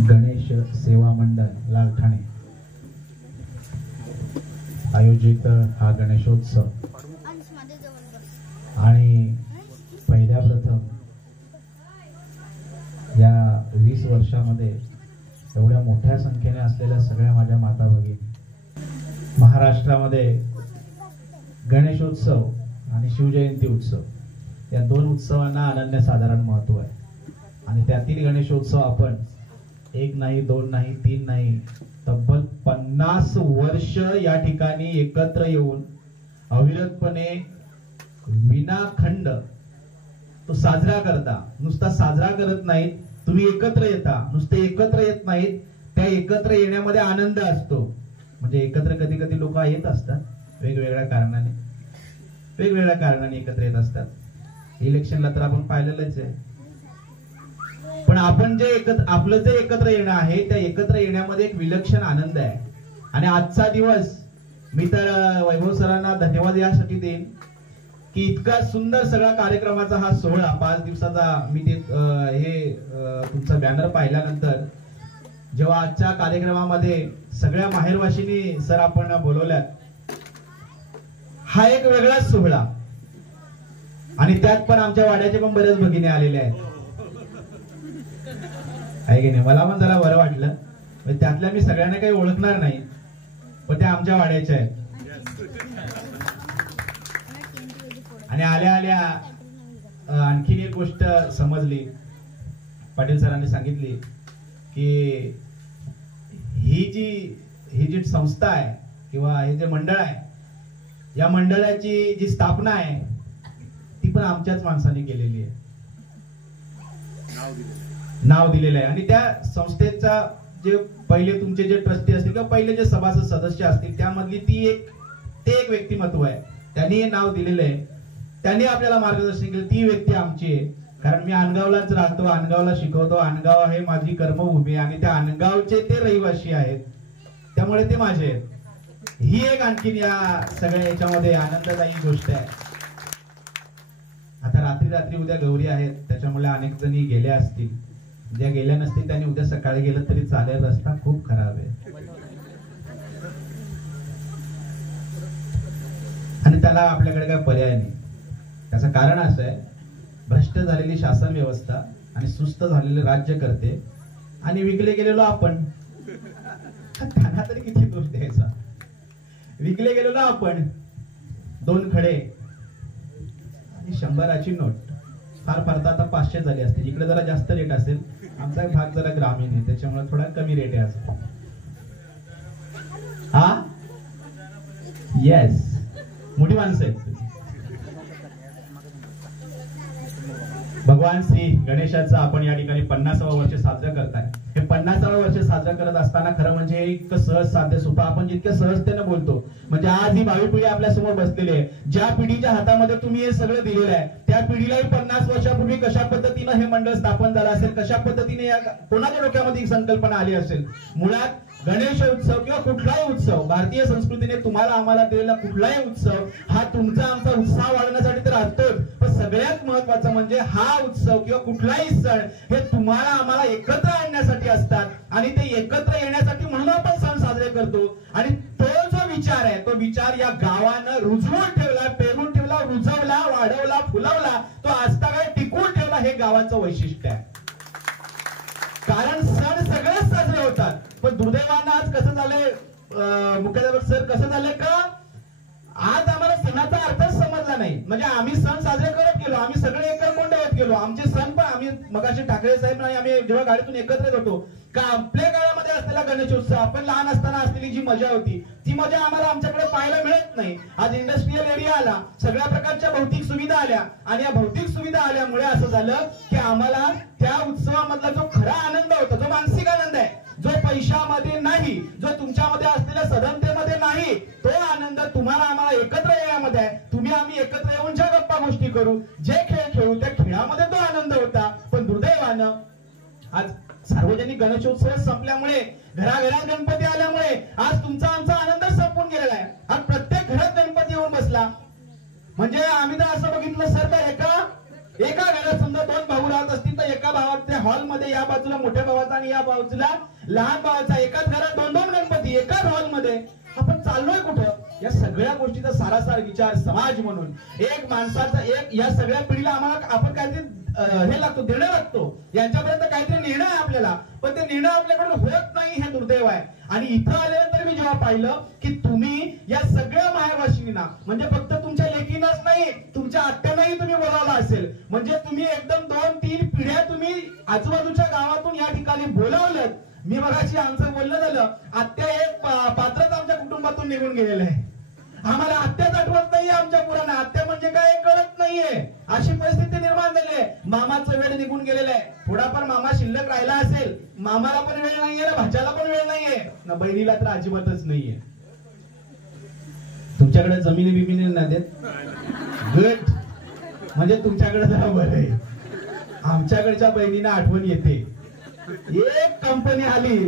गणेश सेवा मंडळ लालठाणे आयोजित हा गणेशोत्सव आणि पहिल्या प्रथम या 20 वर्षामध्ये एवढ्या मोठ्या संख्येने असलेल्या सगळ्या माझ्या माता भगिनी, महाराष्ट्रामध्ये गणेशोत्सव आणि शिवजयंती उत्सव या दोन उत्सवांना अनन्यसाधारण महत्त्व आहे. आणि त्यातील गणेशोत्सव आपण एक नाही, दोन नाही, तीन नाही, तब्बल 50 वर्ष या ठिकाणी एकत्र येऊन अविरतपणे विनाखंड तो साजरा करता. नुसता साजरा करत नाहीत, तुम्ही एकत्र येता. नुसते एकत्र येत नाहीत, त्या एकत्र येण्यामध्ये आनंद असतो. म्हणजे एकत्र कधी कधी लोक येत असतात वेगवेगळ्या कारणाने एकत्र येत असतात. इलेक्शनला तर आपण पाहिलेलंच आहे. पण आपण जे आपलं जे एकत्र येणं आहे त्या एकत्र येण्यामध्ये एक विलक्षण आनंद आहे. आणि आजचा दिवस मी तर वैभव सरांना धन्यवाद यासाठी देईन की इतका सुंदर सगळा कार्यक्रमाचा हा सोहळा 5 दिवसाचा. मी ते हे तुमचा बॅनर पाहिल्यानंतर जेव्हा आजच्या कार्यक्रमामध्ये सगळ्या माहेरवाशिनी सर आपण बोलवल्यात, हा एक वेगळाच सोहळा. आणि त्यात पण आमच्या वाड्याचे पण बरेच भगिनी आलेले आहेत, आहे की नाही. मला पण जरा बरं वाटलं. त्यातल्या मी सगळ्यांना काही ओळखणार नाही, पण त्या आमच्या वाड्याच्या आहेत. आणि आल्या आल्या आणखीन एक गोष्ट समजली, पाटील सरांनी सांगितली की ही जी संस्था आहे किंवा हे जे मंडळ आहे, या मंडळाची जी स्थापना आहे ती पण आमच्याच माणसाने केलेली आहे, नाव दिलेलं आहे. आणि त्या संस्थेचा जे पहिले तुमचे जे ट्रस्टी असतील किंवा पहिले जे सभासद सदस्य असतील त्यामधली ते एक व्यक्तिमत्व आहे. त्यांनी हे नाव दिलेलं आहे, त्यांनी आपल्याला मार्गदर्शन केलं. ती व्यक्ती आमची आहे. कारण मी अनगावलाच राहतो, अनगावला शिकवतो. अनगाव आहे माझी कर्मभूमी आणि त्या अनगावचे ते रहिवासी आहेत, त्यामुळे ते माझे आहेत. ही एक आणखीन या सगळ्या याच्यामध्ये आनंददायी गोष्ट आहे. आता रात्री उद्या गौरी आहेत, त्याच्यामुळे अनेक जणी गेल्या असतील. ज्या गेल्या नसतील त्यांनी उद्या सकाळी गेलं तरी चालेल, रस्ता खूप खराब आहे. आणि त्याला आपल्याकडे काय पर्याय नाही. त्याचं कारण असं आहे, भ्रष्ट झालेली शासन व्यवस्था आणि सुस्त झालेले राज्यकर्ते आणि विकले गेलेलो आपण. त्यांना तरी किती दोष द्यायचा. विकले गेलेलो आपण. 2 खडे आणि 100ची नोट, फार फार आता 500 झाली असते. इकडे जरा जास्त रेट असेल, आमचा भाग जरा ग्रामीण आहे त्याच्यामुळे थोडा कमी रेट आहे असं. हा येस, मोठी माणसं आहेत. भगवान श्री गणेशाचं आपण या ठिकाणी 50वा वर्ष साजरं करताय. हे 50वा वर्ष साजरं करत असताना खरं म्हणजे इतकं सहज साध्य सोपं आपण जितक्या सहजतेने बोलतो, म्हणजे आज ही भावी पिढी आपल्या समोर बसलेली आहे. ज्या पिढीच्या हातामध्ये तुम्ही हे सगळं दिलेलं आहे त्या पिढीलाही 50 वर्षापूर्वी कशा पद्धतीनं हे मंडळ स्थापन झालं असेल, कशा पद्धतीने या कोणाच्या डोक्यामध्ये ही संकल्पना आली असेल. मुळात गणेश उत्सव किंवा कुठलाही उत्सव, भारतीय संस्कृतीने तुम्हाला आम्हाला दिलेला कुठलाही उत्सव हा तुमचा आमचा उत्साह वाढवण्यासाठी तर असतोच, पण सगळ्यात महत्वाचं म्हणजे हा उत्सव किंवा कुठलाही सण हे तुम्हाला आम्हाला एकत्र आणण्यासाठी असतात. आणि ते एकत्र येण्यासाठी म्हणून आपण सण साजरे करतो. आणि तो जो विचार आहे तो विचार या गावानं रुजवून ठेवला, पेरून ठेवला, रुजवला, वाढवला, फुलवला, तो आजतागायत टिकवून ठेवला. हे गावाचं वैशिष्ट्य आहे. कारण सण सगळेच साजरे होतात, पण दुर्दैवानं आज कसं झालंय मुख्याध्यापक सर, कसं झालंय का आज आम्हाला सणाचा अर्थच समजला नाही. म्हणजे आम्ही सण साजरे करत गेलो, आम्ही सगळे एकरकोंड होत गेलो. आमचे सण पण आम्ही मगाशी ठाकरे साहेब आणि आम्ही जेव्हा गाडीतून एकत्र होतो का आपल्या काळामध्ये असलेला गणेशोत्सव, आपण लहान असताना असलेली जी मजा होती ती मजा आम्हाला आमच्याकडे पाहायला मिळत नाही. आज इंडस्ट्रियल एरिया आला, सगळ्या प्रकारच्या भौतिक सुविधा आल्या आणि या भौतिक सुविधा आल्यामुळे असं झालं की आम्हाला त्या उत्सवामधला जो खरा आनंद होता, जो मानसिक आनंद आहे, जो पैशामध्ये नाही, जो तुमच्यामध्ये असलेल्या सदनतेमध्ये नाही, तो आनंद तुम्हाला आम्हाला एकत्र येण्यामध्ये आहे. तुम्ही आम्ही एकत्र येऊन ज्या गप्पा गोष्टी करू, जे खेळ खेळू, त्या खेळामध्ये तो आनंद होता. पण दुर्दैवानं आज सार्वजनिक गणेशोत्सव संपल्यामुळे, घराघरात गणपती आल्यामुळे आज तुमचा आमचा आनंद संपून गेलेला आहे. आज प्रत्येक घरात गणपती येऊन बसला. म्हणजे आम्ही तर असं बघितलं सर, तर एका एका घरात समजा दोन भाऊ राहत असतील तर एका भावाच्या हॉलमध्ये या बाजूला मोठ्या भावाचा आणि या बाजूला लहान भावाचा, एकाच घरात दोन दोन गणपती एकाच हॉलमध्ये, आपण चाललोय कुठं? या सगळ्या गोष्टीचा सारासार विचार समाज म्हणून एक माणसाचा एक या सगळ्या पिढीला आम्हाला आपण काहीतरी हे लागतो, देणं लागतो, यांच्यापर्यंत काहीतरी निर्णय आहे आपल्याला, पण ते निर्णय आपल्याकडून होत नाही, हे दुर्दैव आहे. आणि इथं आल्यानंतर मी जेव्हा पाहिलं की तुम्ही या सगळ्या माहेरवाशिनींना, म्हणजे फक्त तुमच्या लेकीनाच नाही, तुमच्या आत्यांनाही तुम्ही बोलावलं असेल, म्हणजे तुम्ही एकदम 2-3 पिढ्या तुम्ही आजूबाजूच्या गावातून या ठिकाणी बोलावलं. मी मगाशी आमचं बोलणं झालं, आत्या एक पात्रच आमच्या कुटुंबातून निघून गेलेलं आहे. आम्हाला आत्याच आठवत नाहीये, आमच्या पुराणा आत्या म्हणजे काय कळत नाहीये, अशी परिस्थिती निर्माण झाली आहे. मामाचं वेळ निघून गेलेलं आहे, थोडाफार मामा शिल्लक राहिला असेल, मामाला पण वेळ नाहीये ना, भाच्याला पण वेळ नाहीये ना, बहिणीला तर अजिबातच नाहीये. तुमच्याकडे जमिनी बिमिनी नाही देत, गुड, म्हणजे तुमच्याकडे जरा बरं आहे. आमच्याकडच्या बहिणींना आठवण येते, एक कंपनी आली,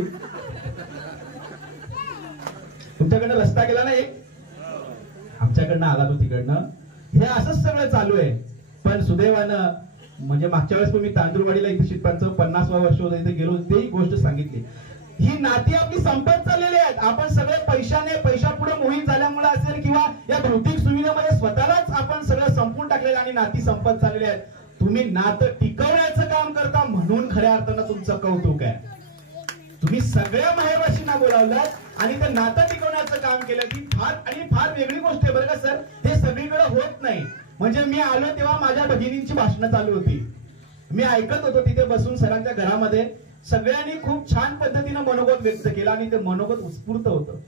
तुमच्याकडनं रस्ता गेला ना एक, आमच्याकडनं आला तो तिकडनं, हे असंच सगळं चालू आहे. पण सुदैवानं म्हणजे मागच्या वेळेस मी तांदूळवाडीला इथे शिल्पांचं 50वं वर्ष होतं, इथे गेलो, तेही गोष्ट सांगितली. ही नाती आपली संपत चाललेली आहेत. आपण सगळे पैशापुढे मोहीत झाल्यामुळे असेल किंवा या भौतिक सुविधेमध्ये स्वतःलाच आपण सगळं संपून टाकलेलं आणि नाती संपत चाललेली आहेत. तुम्ही नातं टिकवण्याचं काम करता म्हणून खऱ्या अर्थानं तुमचं कौतुक आहे. तुम्ही सगळ्या माहेरवाशींना बोलावलं आणि ते नातं टिकवण्याचं काम केलं, ती फार वेगळी गोष्ट आहे बरं का सर. हे सगळीकडे होत नाही. म्हणजे मी आलो तेव्हा माझ्या भगिनींची भाषणं चालू होती, मी ऐकत होतो तिथे बसून सरांच्या घरामध्ये. सगळ्यांनी खूप छान पद्धतीनं मनोगत व्यक्त केलं आणि ते मनोगत उत्स्फूर्त होतं.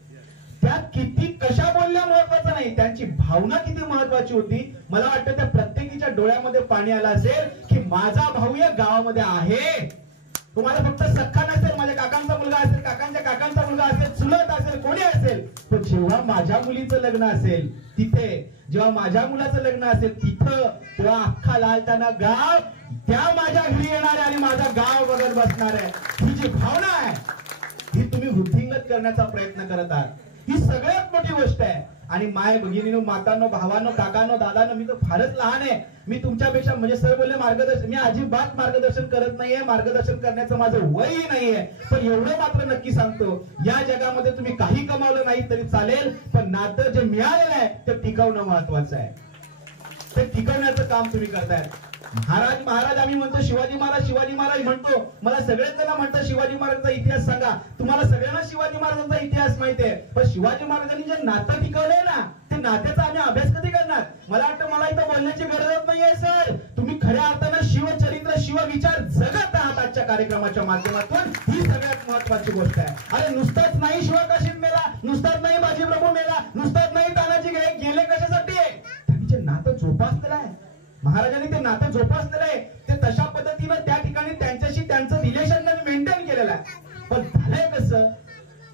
त्यात किती कशा बोलल्या महत्वाचं नाही, त्यांची भावना किती महत्वाची होती. मला वाटतं त्या प्रत्येकीच्या डोळ्यामध्ये पाणी आलं असेल की माझा भाऊ या गावामध्ये आहे. तुम्हाला फक्त सख्खा नसेल, माझ्या काकांचा मुलगा असेल, काकांच्या काकांचा मुलगा असेल, चुलत असेल, कोणी असेल, पण जेव्हा माझ्या मुलीचं लग्न असेल तिथे, जेव्हा माझ्या मुलाचं लग्न असेल तिथं, तेव्हा अख्खा लालताना गाव त्या माझ्या घरी येणार आहे आणि माझा गाव बघत बसणार आहे. ही जी भावना आहे ही तुम्ही वृद्धिंगत करण्याचा प्रयत्न करत आहात. ही सगळ्यात मोठी गोष्ट आहे. आणि माय भगिनीनो, मातांनो, भावांनो, काकांनो, दादांनो, मी तर फारच लहान आहे. मी तुमच्यापेक्षा म्हणजे सर बोलले मार्गदर्शन, मी अजिबात मार्गदर्शन करत नाहीये, मार्गदर्शन करण्याचं माझं वयही नाहीये. पण एवढं मात्र नक्की सांगतो, या जगामध्ये तुम्ही काही कमावलं नाही तरी चालेल, पण नातं जे मिळालेलं आहे ते टिकवणं महत्वाचं आहे. ते टिकवण्याचं काम तुम्ही करताय. महाराज आम्ही म्हणतो, शिवाजी महाराज म्हणतो. मला सगळेच जण म्हणतात शिवाजी महाराजांचा इतिहास सांगा. तुम्हाला सगळ्यांना शिवाजी महाराजांचा इतिहास माहिती आहे, पण शिवाजी महाराजांनी जे नातं टिकवलंय ना, ते नात्याचा आम्ही अभ्यास कधी करणार? मला वाटतं मला इथं बोलण्याची गरजच नाहीये सर. तुम्ही खऱ्या अर्थानं शिवचरित्र, शिवविचार जगत आहात आजच्या कार्यक्रमाच्या माध्यमातून. ही सगळ्यात महत्वाची गोष्ट आहे. अरे नुसताच नाही शिवकाशीत मेला, नुसताच नाही बाजीप्रभू मेला, नुसताच नाही तानाजी गेले कशासाठी? त्यांनी जे नातं जोपासलेलं आहे, महाराजांनी ते नातं जोपासलेलं आहे, ते तशा पद्धतीनं त्या ठिकाणी त्यांच्याशी त्यांचं रिलेशन मेंटेन केलेलं आहे. पण झालंय कसं,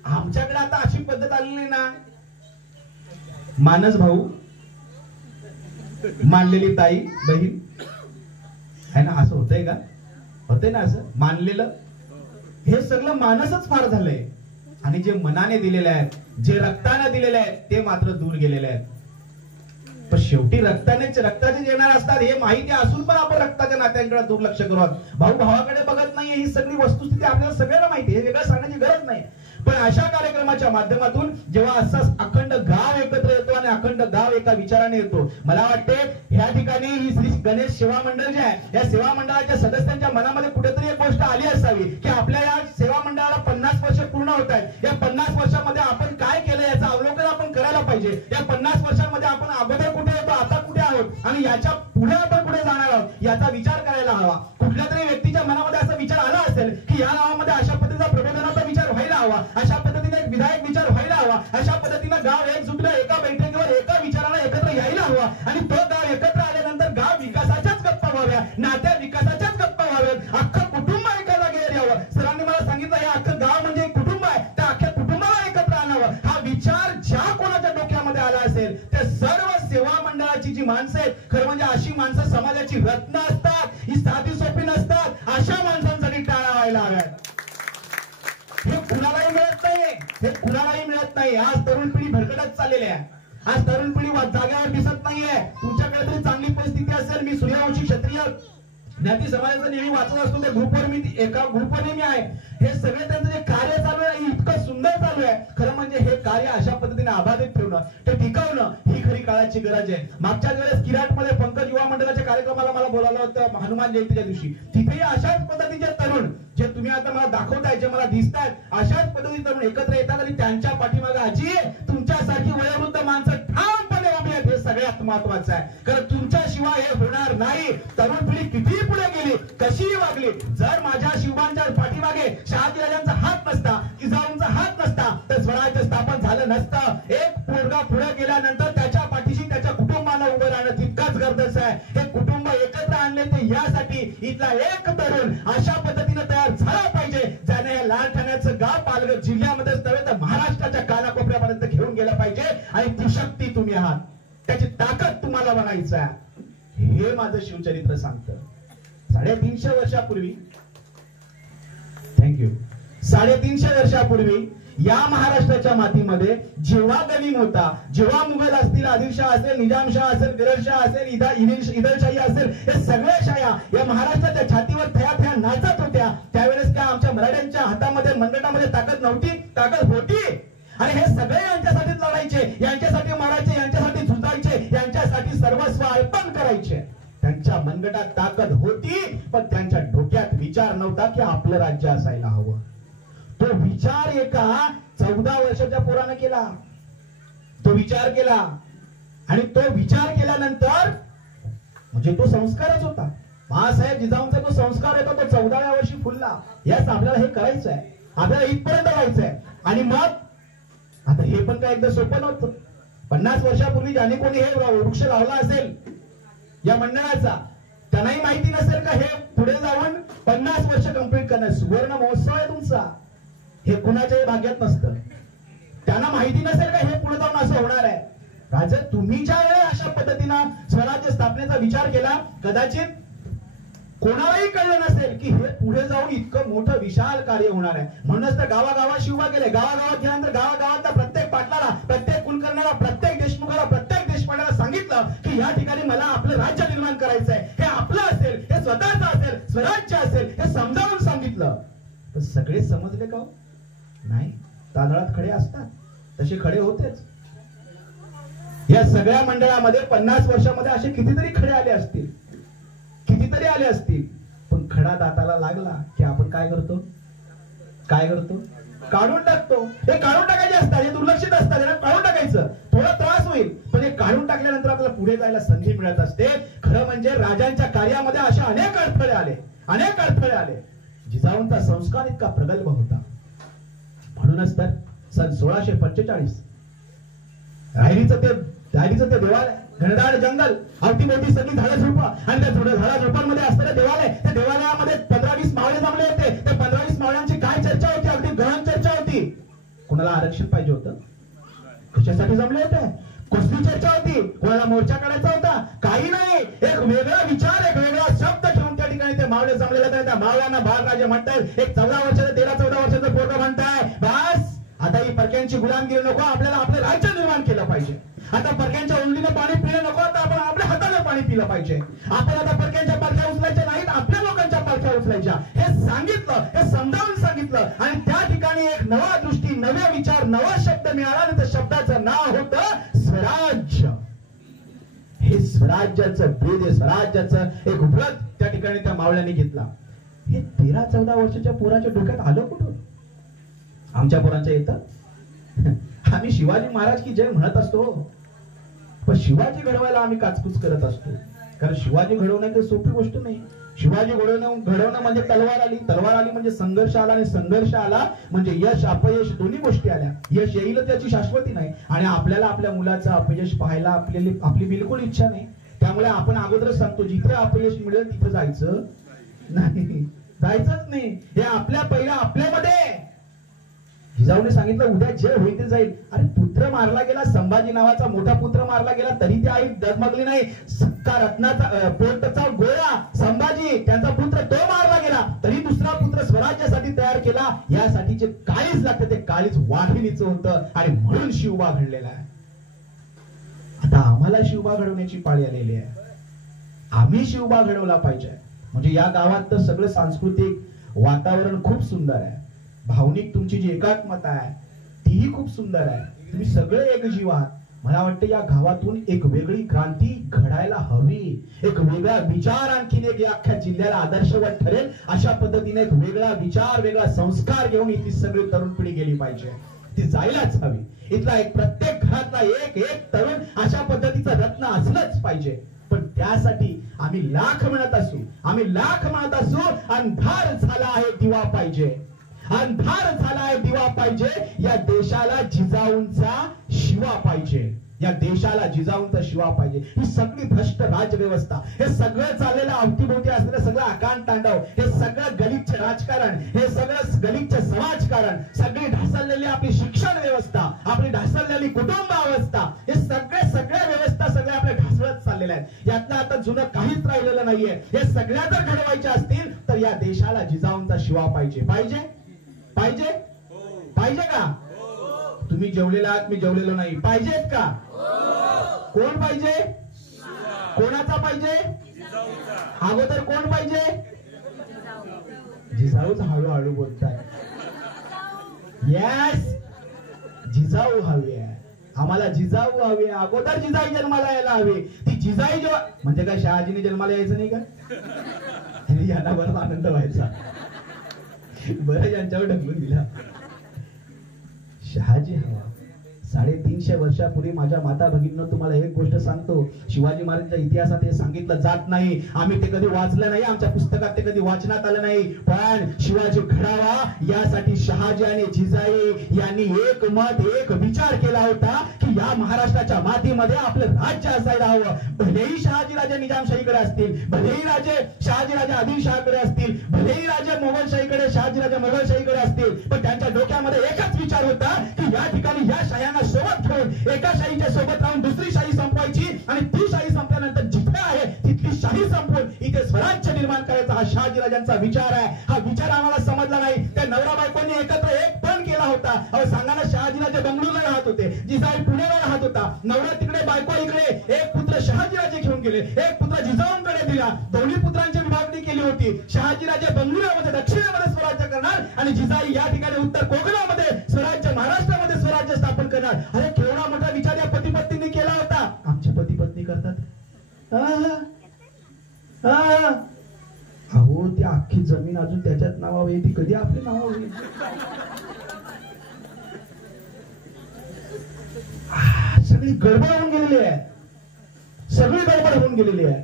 आमच्याकडे आता अशी पद्धत आलेली ना, मानस भाऊ, मानलेली ताई बहीण आहे ना, असं होतंय का? होतंय ना असं मानलेलं. हे सगळं मानसच फार झालंय. आणि जे मनाने दिलेले आहेत, जे रक्ताने दिलेले आहेत, ते मात्र दूर गेलेले आहेत. पण शेवटी रक्ताचे येणार असतात हे माहिती असून पण आपण रक्ताच्या नात्यांकडे दुर्लक्ष करू. भाऊ भावाकडे बघत नाहीये, ही सगळी वस्तुस्थिती आपल्याला सगळ्यांना माहिती आहे, हे वेगळं सांगण्याची गरज नाही. पण अशा कार्यक्रमाच्या माध्यमातून जेव्हा असा अखंड गाव एकत्र येतो आणि अखंड गाव एका विचाराने येतो, मला वाटते ह्या ठिकाणी ही श्री गणेश सेवा मंडळ जे आहे, या सेवा मंडळाच्या सदस्यांच्या मनामध्ये कुठेतरी एक गोष्ट आली असावी की आपल्या या सेवा मंडळाला 50 वर्ष पूर्ण होत आहेत. या 50 वर्षामध्ये आपण काय केलं याचं अवलोकन आपण करायला पाहिजे. या 50 वर्षांमध्ये आपण अगोदर कुठे होतो, आता कुठे आहोत आणि याच्या पुढे आपण कुठे जाणार आहोत याचा विचार करायला हवा. कुठल्या तरी व्यक्तीच्या मनामध्ये असा विचार आला असेल की या गावामध्ये अशा पद्धतीचा प्रबोधनाचा विचार व्हायला हवा, अशा पद्धतीने एक विधायक विचार व्हायला हवा, अशा पद्धतीनं गाव एकजुटलं एका बैठकीवर एका विचाराला एकत्र यायला हवा आणि तो गाव एकत्र आल्यानंतर गाव विकासाच्याच गप्पा व्हाव्या, नात्या विकासाच्याच गप्पा व्हाव्यात, अख्खं कुटुंब एका जागेवर यावं. सरांनी मला सांगितलं हे अख्खं गाव म्हणजे एक कुटुंब आहे, त्या अख्ख्या कुटुंबाला एकत्र आणावं. हा विचार ज्या कोणाच्या डोक्यामध्ये आला असेल त्या सर्व सेवा मंडळाची जी माणसं आहेत, खरं म्हणजे अशी माणसं समाजाची रत्न असतात, ही साधी सोपी नसतात. अशा माणसांसाठी टाळ्या व्हायला हव्यात. हे कुणालाही मिळत नाही, हे कुणालाही मिळत नाही. आज तरुण पिढी भरकटत चाललेली आहे आज तरुण पिढी जाग्यावर दिसत नाहीये. तुमच्याकडे तरी चांगली परिस्थिती असेल. मी सूर्यवंशी क्षत्रिय ज्ञाती समाजाचं नेहमी वाचत असतो. त्या ग्रुपवर मी एका ग्रुपवर नेहमी आहे. हे सगळे त्यांचं जे कार्य चालू आहे इतकं सुंदर चालू आहे. खरं म्हणजे हे कार्य अशा पद्धतीने अबाधित ठेवणं, ते टिकवणं ही खरी काळाची गरज आहे. मागच्या वेळेस किराटमध्ये पंकज युवा मंडळाच्या कार्यक्रमाला मला बोलावलं होतं हनुमान जयंतीच्या दिवशी. तिथेही अशाच पद्धतीचे तरुण जे तुम्ही आता मला दाखवताय, जे मला दिसतायत, अशाच पद्धतीचे तरुण एकत्र येतात आणि त्यांच्या पाठीमागे आजी तुमच्यासारखी वयोवृद्ध माणसं ठामपणे उभी आहेत. हे सगळ्यात महत्वाचं आहे. कारण तुमच्याशिवाय हे होणार नाही. तरुण पिढी कितीही पुढे गेली, कशीही वागली, जर माझ्या शिवबांच्या पाठीमागे शहाजीराजांचा हात नसता, जिजाऊंचा हात नसता, तर स्वराज्य स्थापन झालं नसतं. एक पोरगा पुढे गेल्यानंतर त्याच्या पाठीशी त्याच्या कुटुंबाला उभं राहणं तितकंच गरजेचं आहे. हे कुटुंब एकत्र आणले ते यासाठी इथला एक तरुण अशा पद्धतीने तयार झाला पाहिजे, ज्याने हे लाल ठाण्याचं गाव पालघर जिल्ह्यामध्येच नव्हे तर महाराष्ट्राच्या कानाकोपऱ्यापर्यंत घेऊन गेलं पाहिजे. आणि ती शक्ती तुम्ही आहात, त्याची ताकद तुम्हाला बनायचं आहे. हे माझं शिवचरित्र सांगतं. 350 वर्षापूर्वी, थँक्यू, 350 वर्षापूर्वी या महाराष्ट्राच्या मातीमध्ये जेव्हा गनिम होता, जेव्हा मुघल असतील, आदिलशाह असेल, निजामशाह असेल, फिरोजशाह असेल, इदलशाही असेल, हे सगळ्या शाया या महाराष्ट्राच्या छातीवर थया थया नाचत होत्या. त्यावेळेस काय आमच्या मराठ्यांच्या हातामध्ये मनगटामध्ये ताकद नव्हती? ताकद होती. आणि हे सगळे यांच्यासाठीच लढायचे, यांच्यासाठी मारायचे, यांच्यासाठी झुजायचे, यांच्यासाठी सर्वस्व अर्पण करायचे. त्यांच्या मनगटात ताकद होती, पण त्यांच्या डोक्यात विचार नव्हता की आपलं राज्य असायला हवं. तो विचार एका 14 वर्षाच्या पोरानं केला. तो विचार केला आणि तो विचार केल्यानंतर म्हणजे तो संस्कारच होता. महासाहेब जिजाऊंचा तो संस्कार होता, तो 14व्या वर्षी फुलला. याच आपल्याला हे करायचं आहे, आपल्याला इथपर्यंत जायचंय. आणि मग आता हे पण काय एकदा सोपं नव्हतं. 50 वर्षापूर्वी ज्याने कोणी हे वृक्ष लावला असेल या मंडळाचा, त्यांनाही माहिती नसेल का हे पुढे जाऊन 50 वर्ष कंप्लीट करणार सुवर्ण महोत्सव आहे तुमचा. हे कुणाच्याही भाग्यात नसतं. त्यांना माहिती नसेल का हे पुढे जाऊन असं होणार आहे. राजे, तुम्ही ज्या वेळेला अशा पद्धतीनं स्वराज्य स्थापनेचा विचार केला, कदाचित कोणालाही कळलं नसेल की हे पुढे जाऊन इतकं मोठं विशाल कार्य होणार आहे. म्हणूनच तर गावागावात शिवबा गेले. गावागावात गेल्यानंतर गावागावातल्या प्रत्येक पाटलाला, प्रत्येक कुलकर्ण्याला, प्रत्येक देशमुखाला, प्रत्येक देशपांड्याला सांगितलं की या ठिकाणी मला आपलं राज्य निर्माण करायचं आहे. हे आपलं असेल, हे स्वतःचं असेल, स्वराज्य असेल, हे समजावून सांगितलं. तर सगळे समजले का? नाही. तांदळात खडे असतात तसे खडे होतेच. या सगळ्या मंडळामध्ये 50 वर्षामध्ये असे कितीतरी खडे आले असतील, कितीतरी आले असतील. पण खडा दाताला लागला की आपण काय करतो? काढून टाकतो. हे काढून टाकायचे असतात, हे दुर्लक्षित असतात, हे काढून टाकायचं. थोडा त्रास होईल, पण हे काढून टाकल्यानंतर आपल्याला पुढे जायला संधी मिळत असते. खरं म्हणजे राजांच्या कार्यामध्ये अशा अनेक अडथळे आले. जिजाऊंचा संस्कार इतका प्रगल्भ होता. म्हणूनच तर सन 1645 रायरीचं ते देवालय, घनदाट जंगल, अवतीभोवती सगळी झाडं झुडपं आणि त्या झाडा झुडपांमध्ये असलेलं देवालय, त्या देवालयामध्ये 15-20 मावळे जमले होते. त्या 15-20 मावळ्यांची काय चर्चा होती? अगदी गहन चर्चा होती. कोणाला आरक्षण पाहिजे होतं? कशासाठी जमले होते? कसली चर्चा होती? कोणाला मोर्चा काढायचा होता? काही नाही. एक वेगळा विचार, एक वेगळा शब्द घेऊन त्या ठिकाणी ते मावळे जमलेले होते. त्या मावळ्यांना बाळराजे म्हणतायत. एक 14 वर्षाचं 13-14 वर्षाचं पोरगं म्हणताय, बस आता ही परक्यांची गुलामगिरी नको, आपल्याला आपलं राज्य निर्माण केलं पाहिजे. आता परक्यांच्या उंडीनं पाणी पिलं नको, आता आपण आपल्या हाताने पाणी पिलं पाहिजे. आपण आता परक्यांच्या पालख्या उचलायच्या नाहीत, आपल्या लोकांच्या पालख्या उचलायच्या. हे सांगितलं, हे समजावून सांगितलं. आणि त्या ठिकाणी एक नवा दृष्टी, नवे विचार, नवा शब्द मिळाला आणि त्या शब्दाचं नाव होतं स्वराज्य. हे स्वराज्याचं ब्रीद, स्वराज्याचं एक व्रत त्या ठिकाणी त्या मावळ्यांनी घेतला. हे 13-14 वर्षाच्या पोराच्या डोक्यात आलं कुठून? आमच्या पोरांच्या येतं. आम्ही शिवाजी महाराज की जय म्हणत असतो, पण शिवाजी घडवायला आम्ही काचकूच करत असतो. कारण शिवाजी घडवणं काही सोपी गोष्ट नाही. शिवाजी घडवणं म्हणजे तलवार आली म्हणजे संघर्ष आला, आणि संघर्ष आला म्हणजे यश अपयश दोन्ही गोष्टी आल्या. यश येईल त्याची शाश्वती नाही, आणि आपल्याला आपल्या मुलाचं अपयश पाहायला आपली बिलकुल इच्छा नाही. त्यामुळे आपण अगोदरच सांगतो, जिथे अपयश मिळेल तिथे जायचं नाही, जायचंच नाही. हे पहिला आपल्यामध्ये. जिजाऊने सांगितलं उद्या जे होईल ते जाईल. अरे पुत्र मारला गेला, संभाजी नावाचा मोठा पुत्र मारला गेला, तरी ती आई डगमगली नाही. सक्का रत्नाचा पोटचा गोळा संभाजी, त्यांचा पुत्र तो मारला गेला, तरी दुसरा पुत्र स्वराज्यासाठी तयार केला. यासाठी जे काळीज लागतं ते काळीज वाघिणीचं होतं, आणि म्हणून शिवबा घडलेला आहे. आता आम्हाला शिवबा घडवण्याची पाळी आलेली आहे. आम्ही शिवबा घडवला पाहिजे. म्हणजे या गावात तर सगळं सांस्कृतिक वातावरण खूप सुंदर आहे. भावनिक तुमची जी एकात्मता आहे तीही खूप सुंदर आहे. तुम्ही सगळे एकजीव आहात. मला वाटतं या गावातून एक वेगळी क्रांती घडायला हवी. एक वेगळा विचार आणखीन एक या अख्ख्या जिल्ह्याला आदर्शवत ठरेल अशा पद्धतीने एक वेगळा विचार, वेगळा संस्कार घेऊन इथली सगळी तरुण पिढी गेली पाहिजे. ती जायलाच हवी. इथला एक प्रत्येक घरातला एक एक तरुण अशा पद्धतीचं रत्न असलंच पाहिजे. पण त्यासाठी आम्ही लाख म्हणत असू, अंधार झाला आहे दिवा पाहिजे. अंधार झाला आहे दिवा पाहिजे. या देशाला जिजाऊंचा शिवा पाहिजे. या देशाला जिजाऊंचा शिवा पाहिजे. ही सगळी भ्रष्ट राजव्यवस्था, हे सगळं चाललेलं अवतीभोवती असलेलं सगळं आकांत तांडव, हे सगळं गलिच्छ राजकारण, हे सगळं गलिच्छ समाजकारण, सगळी ढासळलेली आपली शिक्षण व्यवस्था, आपली ढासळलेली कुटुंब अवस्था, हे सगळ्या व्यवस्था सगळ्या आपल्या ढासळत चाललेल्या आहेत. यातलं आता जुनं काहीच राहिलेलं नाहीये. हे सगळ्या जर घडवायच्या असतील तर या देशाला जिजाऊंचा शिवा पाहिजे. पाहिजे का? तुम्ही जेवलेला आहात, मी जेवलेलो नाही. पाहिजेत का? कोण पाहिजे? कोणाचा पाहिजे? अगोदर कोण पाहिजे? जिजाऊच हळूहळू बोलताय. येस, जिजाऊ हवी आहे आम्हाला. जिजाऊ हवी आहे. अगोदर जिजाई जन्माला यायला हवी. ती जिजाई जेव्हा म्हणजे काय शहाजीने जन्माला यायचं नाही का? यांना बराच आनंद व्हायचा. बरं यांच्यावर ढकलून दिला. शहाजी हवा. 350 वर्षापूर्वी माझ्या माता भगिनींनो तुम्हाला एक गोष्ट सांगतो. शिवाजी महाराजांच्या इतिहासात हे सांगितलं जात नाही. आम्ही ते कधी वाचलं नाही. आमच्या पुस्तकात ते कधी वाचनात आलं नाही. पण शिवाजी घडावा यासाठी शहाजी आणि जिजाई यांनी एक मत, एक विचार केला होता की या महाराष्ट्राच्या मातीमध्ये आपलं राज्य असायला हवं. भलेही शहाजीराजे निजामशाहीकडे असतील, भलेही राजे शहाजीराजे आदिलशहाकडे असतील, भलेही राजे मोगलशाहीकडे शहाजीराजे मोगलशाहीकडे असतील, पण त्यांच्या डोक्यामध्ये एकच विचार होता की या ठिकाणी या शाह्यांना सोबत घेऊन एका शाहीच्या सोबत राहून दुसरी शाही संपवायची आणि ती शाही संपल्यानंतर जिथे आहे तिथली शाही संपवून इथे स्वराज्य निर्माण करायचा हा शहाजीराजांचा विचार आहे. हा विचार आम्हाला समजला नाही. त्या नवरा बायकोंनी एकत्र एक पण केला होता. अहो सांगा ना, शहाजीराजे बंगळूरला राहत होते, जिजाई पुण्याला राहत होता. नवरा तिकडे, बायको इकडे. एक पुत्र शहाजीराजे घेऊन गेले, एक पुत्र जिजाऊंकडे दिला. दोन्ही पुत्रांची विभागणी केली होती. शहाजीराजे बंगळुरूमध्ये दक्षिणेमध्ये स्वराज्य करणार आणि जिजाई या ठिकाणी उत्तर कोकणामध्ये स्वराज्य, महाराष्ट्रामध्ये स्वराज्य स्थापन करणार. अरे केवढा मोठा विचार या पती पत्नींनी केला होता. आमचे पती पत्नी करतात. अहो ती अख्खी जमीन अजून त्याच्यात नावावर येते, कधी आपली नावावर येईल? सगळी गडबड होऊन गेलेली आहे. सगळी गडबड होऊन गेलेली आहे.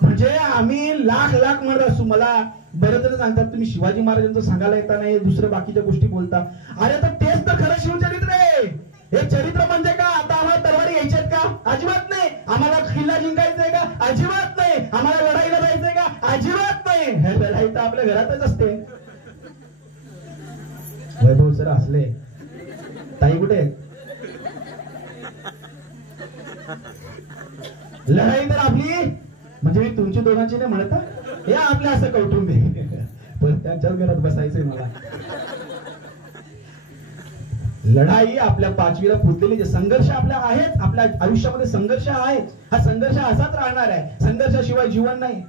म्हणजे आम्ही लाख म्हणत असू. मला बरं जण सांगतात तुम्ही शिवाजी महाराजांचं सांगायला येता नाही, दुसरं बाकीच्या गोष्टी बोलता. अरे तर तेच तर खरं शिवचरित्र आहे. हे चरित्र म्हणजे का? आता आम्हाला तलवारी घ्यायच्यात का? अजिबात नाही. आम्हाला किल्ला जिंकायचंय का? अजिबात नाही. आम्हाला लढाईला जायचंय का? अजिबात नाही. हे लढाई तर आपल्या घरातच असते. वैभव सर असले. ताई कुठे? लढाई तर आपली म्हणजे मी तुमची दोघांची नाही म्हणत. हे आपल्या असं कौटुंबिक, पण त्यांच्याच घरात बसायचंय मला. लढाई आपल्या पाचवीला पुजलेली संघर्ष आपल्या आहेत. आपल्या आयुष्यामध्ये संघर्ष आहे. हा संघर्ष असाच राहणार आहे. संघर्षाशिवाय जीवन नाही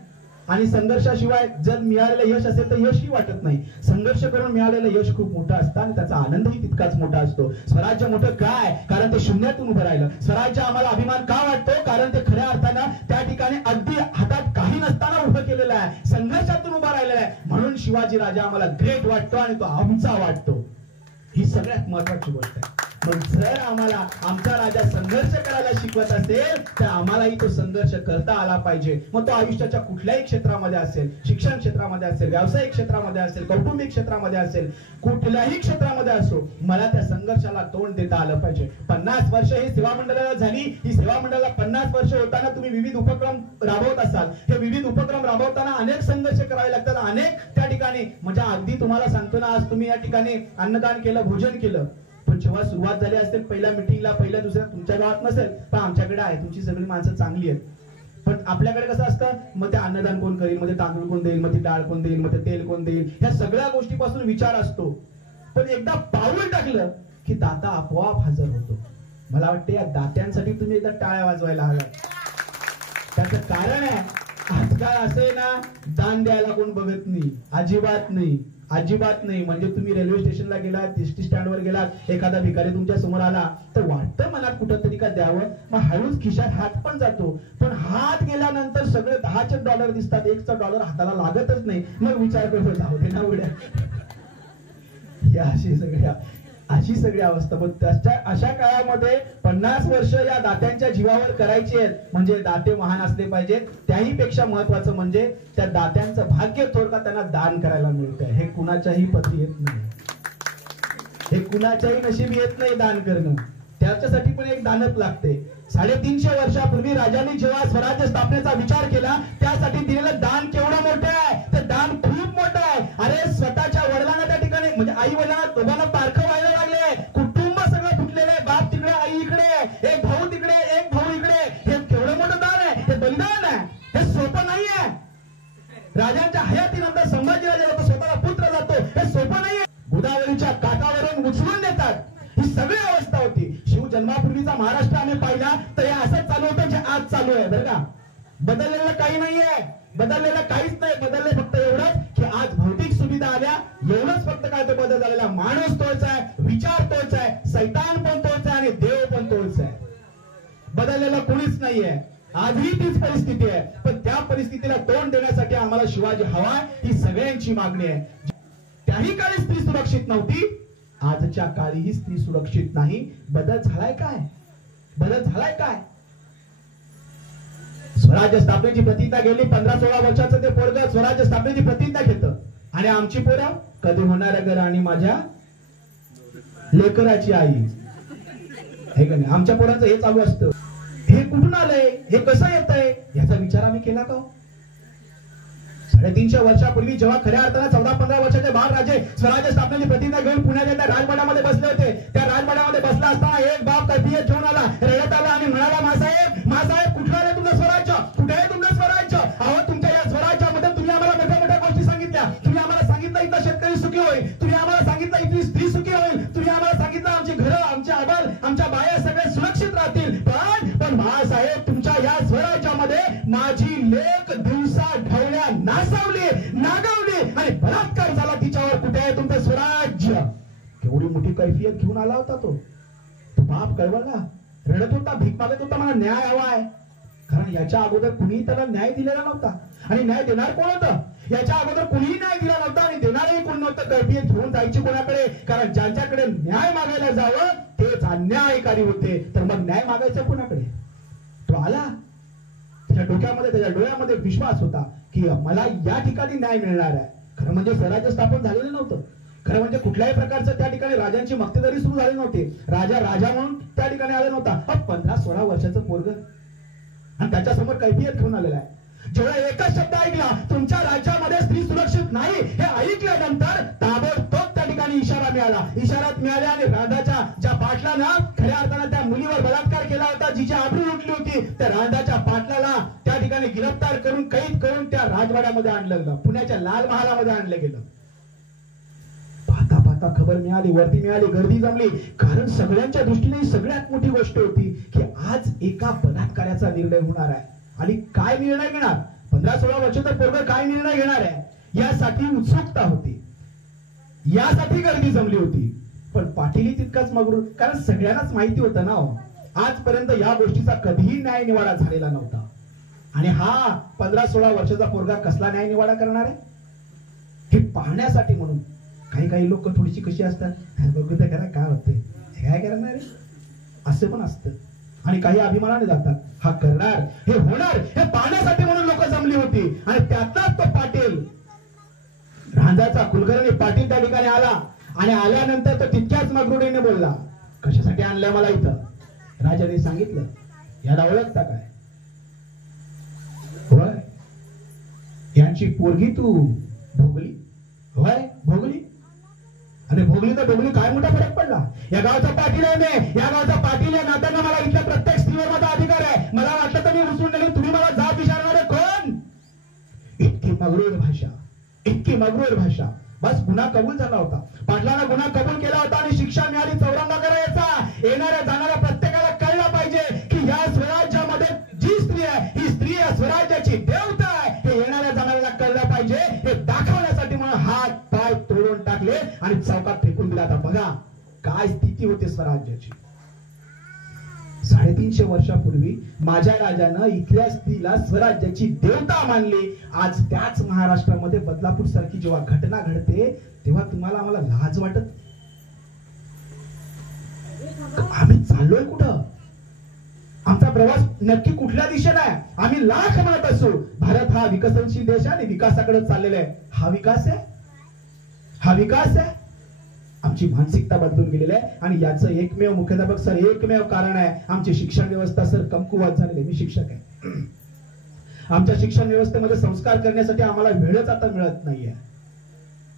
आणि संघर्षाशिवाय जर मिळालेलं यश असेल तर यशही वाटत नाही. संघर्ष करून मिळालेलं यश खूप मोठं असतं आणि त्याचा आनंदही तितकाच मोठा असतो. स्वराज्य मोठं काय? कारण ते शून्यातून उभं राहिलं. स्वराज्य आम्हाला अभिमान का वाटतो? कारण ते खऱ्या अर्थानं त्या ठिकाणी अगदी हातात काही नसताना उभं केलेलं आहे. संघर्षातून उभा राहिलेला आहे. म्हणून शिवाजी राजा आम्हाला ग्रेट वाटतो आणि तो आमचा वाटतो. ही सगळ्यात महत्वाची गोष्ट आहे. पण जर आम्हाला आमचा राजा संघर्ष करायला शिकवत असेल तर आम्हालाही तो संघर्ष करता आला पाहिजे. मग तो आयुष्याच्या कुठल्याही क्षेत्रामध्ये असेल, शिक्षण क्षेत्रामध्ये असेल, व्यावसायिक क्षेत्रामध्ये असेल, कौटुंबिक क्षेत्रामध्ये असेल, कुठल्याही क्षेत्रामध्ये असो, मला त्या संघर्षाला तोंड देता आलं पाहिजे. 50 वर्ष ही सेवा मंडळाला झाली. ही सेवा मंडळाला 50 वर्ष होताना तुम्ही विविध उपक्रम राबवत असाल. हे विविध उपक्रम राबवताना अनेक संघर्ष करावे लागतात. अनेक त्या ठिकाणी म्हणजे अगदी तुम्हाला सांगतो ना, आज तुम्ही या ठिकाणी अन्नदान केलं, भोजन केलं, पण जेव्हा सुरुवात झाली असेल पहिल्या मिटिंगला, पहिल्या दुसऱ्या तुमच्या गावात नसेल पण आमच्याकडे आहे. तुमची सगळी माणसं चांगली आहेत. पण आपल्याकडे कसं असतं, मग ते अन्नदान कोण करेल, मग ते तांदूळ कोण देईल, मग ती डाळ कोण देईल, मग ते तेल कोण देईल, ह्या सगळ्या गोष्टीपासून विचार असतो. पण एकदा पाऊल टाकलं की दाता आपोआप हजर होतो. मला वाटतं या दात्यांसाठी तुम्ही एकदा टाळ्या वाजवायला हव्या. त्याचं कारण आहे, आजकाल असं आहे ना, दान द्यायला कोण बघत नाही, अजिबात नाही, अजिबात नाही. म्हणजे तुम्ही रेल्वे स्टेशनला गेलात, एसटी स्टँडवर गेलात, एखादा भिकारी तुमच्या समोर आला तर वाटतं मला कुठंतरी का द्यावं, मग हळूच खिशात हात पण जातो, पण हात गेल्यानंतर सगळे 10चे डॉलर दिसतात, 1चा डॉलर हाताला लागतच नाही. मग विचार करतो जाऊ दे ना उड्या. अशी सगळी अवस्था. पण अशा काळामध्ये 50 वर्ष या दात्यांच्या जीवावर करायची आहेत, म्हणजे दाते महान असले पाहिजेत. त्याही पेक्षा महत्वाचं म्हणजे त्या दात्यांचं भाग्य थोडक्यात त्यांना दान करायला मिळतंय. हे कुणाच्याही पती येत नाही, हे कुणाच्याही नशीब येत नाही दान करणं. त्याच्यासाठी पण एक दानच लागते. 350 वर्षापूर्वी राजांनी जेव्हा स्वराज्य स्थापनेचा विचार केला, त्यासाठी दिलेलं दान केवढं मोठं आहे, ते दान खूप मोठं आहे. अरे स्वतःच्या वडिलांना त्या ठिकाणी, म्हणजे आई वडिलांना दोघांना पारखं व्हायला लागले, कुटुंब सगळं फुटलेलं आहे, बाप तिकडे, आई इकडे, एक भाऊ तिकडे, एक भाऊ इकडे. हे केवढं मोठं दान आहे, हे बलिदान आहे, हे सोपं नाहीये. राजांच्या हयातीनंतर संभाजीराजे जातो, स्वतःला पुत्र जातो, हे सोपं नाहीये. गोदावरीच्या काठावरून उचलून देतात, ही सगळी अवस्था होती. शिव जन्मापूर्वीचा महाराष्ट्र आम्ही पाहिला तर हे असंच चालू होतं जे आज चालू आहे. बरं का, बदललेलं काही नाहीये, बदललेलं काहीच नाही. बदलले फक्त एवढंच की आज भौतिक सुविधा आल्या, एवढंच फक्त काय तो बदल झालेला. माणूस तोच आहे, विचार तोच आहे, सैतान पण तोच आहे आणि देव पण तोच आहे. बदललेलं कोणीच नाहीये. आजही तीच परिस्थिती आहे, पण त्या परिस्थितीला तोंड देण्यासाठी आम्हाला शिवाजी हवाय, ही सगळ्यांची मागणी आहे. त्याही काळी स्त्री सुरक्षित नव्हती, आजच्या काळीही स्त्री सुरक्षित नाही. बदल झालाय काय, बदल झालाय काय? स्वराज्य स्थापनेची प्रतिज्ञा गेली, 15-16 वर्षाचं ते पोरगं स्वराज्य स्थापनेची प्रतिज्ञा घेतं, आणि आमची पोरं कधी होणार घर आणि माझ्या लेकराची आई, हे का नाही? आमच्या पोरांचं हे चालू असतं. हे कुठून आलंय, हे कसं येतंय, याचा विचार आम्ही केला का? 350 वर्षापूर्वी जेव्हा खऱ्या अर्थाने 14-15 वर्षाचे बाळराजे स्वराज्य स्थापनेची प्रतिज्ञा घेऊन पुण्याच्या त्या राजवाड्यामध्ये बसले होते, त्या राजवाड्यामध्ये बसला असताना एक बाप कैफियत घेऊन आला, रडत आला आणि म्हणाला, मासाहेब कुठलं आहे तुमचं स्वराज्य, कुठे आहे तुमचं स्वराज्य? अहो तुमच्या या स्वराज्यामध्ये तुम्ही आम्हाला मोठ्या मोठ्या गोष्टी सांगितल्या, तुम्ही आम्हाला सांगितलं इथं शेतकरी सुखी होईल, तुम्ही आम्हाला सांगितलं इथली स्त्री सुखी होईल, तुम्ही आम्हाला सांगितलं आमची घरं, आमचे आबाल, आमच्या बाया सगळे सुरक्षित राहतील, पण मासाहेब तुमच्या या स्वराज्यामध्ये माझी लेक दिवसा ढवळ्या नासावली, नागवली आणि बलात्कार झाला तिच्यावर. कुठे आहे तुमचं स्वराज्य? केवढी मोठी कैफियत घेऊन आला होता तो बाप. कळवला, रडत होता, भीक मागत होता, मला न्याय हवा आहे. कारण याच्या अगोदर कुणीही त्याला न्याय दिलेला नव्हता, आणि न्याय देणार कोण होतं? याच्या अगोदर कुणीही न्याय दिला नव्हता आणि देणारही कोण नव्हतं. कैफियत घेऊन जायची कोणाकडे? कारण ज्यांच्याकडे न्याय मागायला जावं तेच अन्यायकारी होते, तर मग न्याय मागायचं कोणाकडे? तो आला, त्याच्या डोक्यामध्ये, त्याच्या डोळ्यामध्ये विश्वास होता की मला या ठिकाणी न्याय मिळणार आहे. खरं म्हणजे स्वराज्य स्थापन झालेलं नव्हतं, खरं म्हणजे कुठल्याही प्रकारचं त्या ठिकाणी राजांची मक्तेदारी सुरू झाली नव्हती, राजा म्हणून त्या ठिकाणी आला नव्हता. 15-16 वर्षाचं पोरग आणि त्याच्यासमोर कैफियत घेऊन आलेला आहे. जेव्हा एकच शब्द ऐकला, तुमच्या राज्यामध्ये स्त्री सुरक्षित नाही, हे ऐकल्यानंतर ताबडतोब त्या ठिकाणी इशारा मिळाला. इशारात मिळाल्या आणि राजाच्या ज्या पाटलानं खऱ्या अर्थानं त्या मुलीवर बलात्कार केला होता, जिची आबरू लुटली होती, त्या राजाच्या पाटलाला त्या ठिकाणी गिरफ्तार करून, कैद करून त्या राजवाड्यामध्ये आणलं गेलं, पुण्याच्या लाल महालामध्ये आणलं गेलं. पाहता खबर मिळाली, वरती मिळाली, गर्दी जमली. कारण सगळ्यांच्या दृष्टीने सगळ्यात मोठी गोष्ट होती की आज एका बलात्काराचा निर्णय होणार आहे. आणि काय निर्णय घेणार? 15-16 वर्षाचा पोरगा काय निर्णय घेणार आहे, यासाठी उत्सुकता होती, यासाठी गर्दी जमली होती. पण पाटीलही तितकाच मगरूर, कारण सगळ्यांनाच माहिती होतं ना, आजपर्यंत या गोष्टीचा कधीही न्याय निवाडा झालेला नव्हता. आणि हा 15-16 वर्षाचा पोरगा कसला न्याय निवाडा करणार आहे हे पाहण्यासाठी. म्हणून काही लोक थोडीशी कशी असतात, बघू तर करा काय होतंय, काय करणार आहे, असं पण असतं. आणि काही अभिमानाने जातात, हा करणार, हे होणार, हे पाहण्यासाठी म्हणून लोक जमली होती. आणि त्यातलाच तो पाटील, रांजाचा कुलकर्णी पाटील त्या ठिकाणी आला. आणि आल्यानंतर तो तितक्याच मगरुडीने बोलला, कशासाठी आणलंय मला इथं? राजाने सांगितलं, याला ओळखता काय? होय, यांची पोरगी तू भोगली? होय भोगली. आणि भोगली तर भोगली, काय मोठा फरक पडला? या गावचा पाटील आहे मी, या गावचा पाटील या नात्यानं मला इथल्या प्रत्येक स्त्रीवर माझा अधिकार आहे. मला वाटलं तर मी उचलून नेली, तुम्ही मला जात विचारणारे कोण? इतकी मगरूर भाषा, इतकी मगरूर भाषा. बस गुन्हा कबूल झाला होता, पाटलाला गुन्हा कबूल केला होता आणि शिक्षा मिळाली. चौरंगा करायचा, येणाऱ्या जाणाऱ्या प्रत्येकाला आणि चौकात फेकून दिला. आता बघा काय स्थिती होते स्वराज्याची. 350 वर्षापूर्वी माझ्या राजानं इथल्या स्त्रीला स्वराज्याची देवता मानली. आज त्याच महाराष्ट्रामध्ये बदलापूर सारखी जेव्हा घटना घडते तेव्हा तुम्हाला आम्हाला लाज वाटत? आम्ही चाललोय कुठं? आमचा प्रवास नक्की कुठल्या दिशेला आहे? आम्ही लाख म्हणत असू भारत हा विकसनशील देश आहे आणि विकासाकडे चाललेला आहे. हा विकास आहे? हा विकास आहे? आमची मानसिकता बदलून गेलेली आहे आणि याचं एकमेव मुख्याध्यापक सर एकमेव कारण आहे आमची शिक्षण व्यवस्था सर कमकुवत झालेली आहे. मी शिक्षक आहे. आमच्या शिक्षण व्यवस्थेमध्ये संस्कार करण्यासाठी आम्हाला वेळच आता मिळत नाहीये.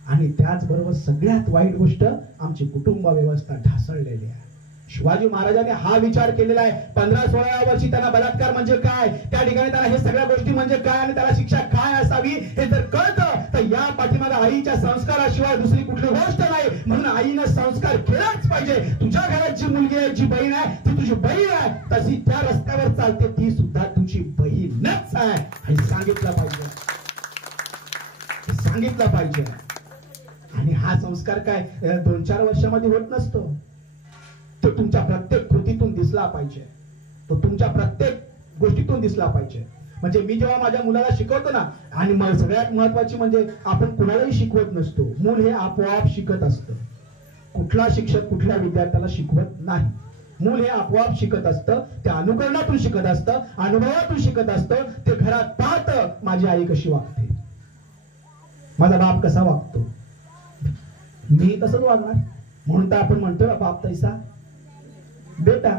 आणि त्याचबरोबर सगळ्यात वाईट गोष्ट आमची कुटुंब व्यवस्था ढासळलेली आहे. शिवाजी महाराजांनी हा विचार केलेला आहे. 15-16 वर्षी त्यांना बलात्कार म्हणजे काय, त्या ठिकाणी त्यांना हे सगळ्या गोष्टी म्हणजे काय आणि त्याला शिक्षा काय असावी हे जर कळतं तर या पाठीमागे आईच्या संस्काराशिवाय दुसरी कुठली गोष्ट नाही. म्हणून आईनं संस्कार केलाच पाहिजे. तुझ्या घरात जी मुलगी आहे, जी बहीण आहे ती तुझी बहीण आहे, तशी त्या रस्त्यावर चालते ती सुद्धा तुझी बहीणच आहे हे सांगितलं पाहिजे. सांगितलं पाहिजे. आणि हा संस्कार काय 2-4 वर्षामध्ये होत नसतो. तो तुमच्या प्रत्येक कृतीतून दिसला पाहिजे. तो तुमच्या प्रत्येक गोष्टीतून दिसला पाहिजे. म्हणजे मी जेव्हा माझ्या मुलाला शिकवतो ना, आणि सगळ्यात महत्वाची म्हणजे आपण कुणालाही शिकवत नसतो. मूल हे आपोआप शिकत असतं. कुठला शिक्षक कुठल्या विद्यार्थ्याला शिकवत नाही. मूल हे आपोआप शिकत असतं. ते अनुकरणातून शिकत असतं, अनुभवातून शिकत असतं. ते घरात पाहतं माझी आई कशी वागते, माझा बाप कसा वागतो, मी तसंच वागणार. म्हणून तर आपण म्हणतो ना बाप तैसा बेटा.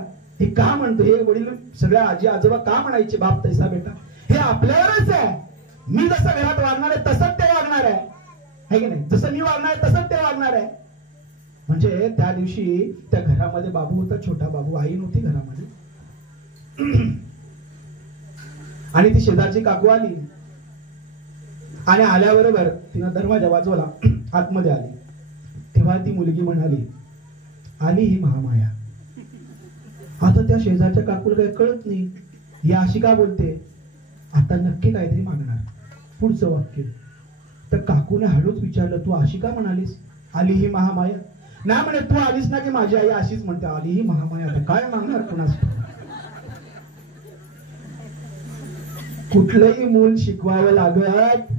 हे का म्हणतो? हे वडील सगळ्या आजी आजोबा का म्हणायचे बाप तैसा बेटा? हे आपल्यावरच आहे. मी जसं घरात वागणार आहे तसंच ते वागणार आहे की नाही? जसं मी वागणार आहे तसंच ते वागणार आहे. म्हणजे त्या दिवशी त्या घरामध्ये बाबू होता, छोटा बाबू. आई नव्हती घरामध्ये. आणि ती शेजारची काकू आली आणि आल्याबरोबर तिनं दरवाजा वाजवला, आतमध्ये आली. तेव्हा ती मुलगी म्हणाली आली ही महामाया. आता त्या शेजारच्या काकूला काही कळत नाही, ही अशी का बोलते. आता नक्की काहीतरी मागणार. पुढचं वाक्य तर काकूने हळूच विचारलं तू अशी का म्हणालीस? आली ही महामाया. नाही म्हणे तू आलीस ना की माझी आई अशीच म्हणते आली ही महामाया. आता काय मागणार कुणास? कुठलंही मूल शिकवावं लागत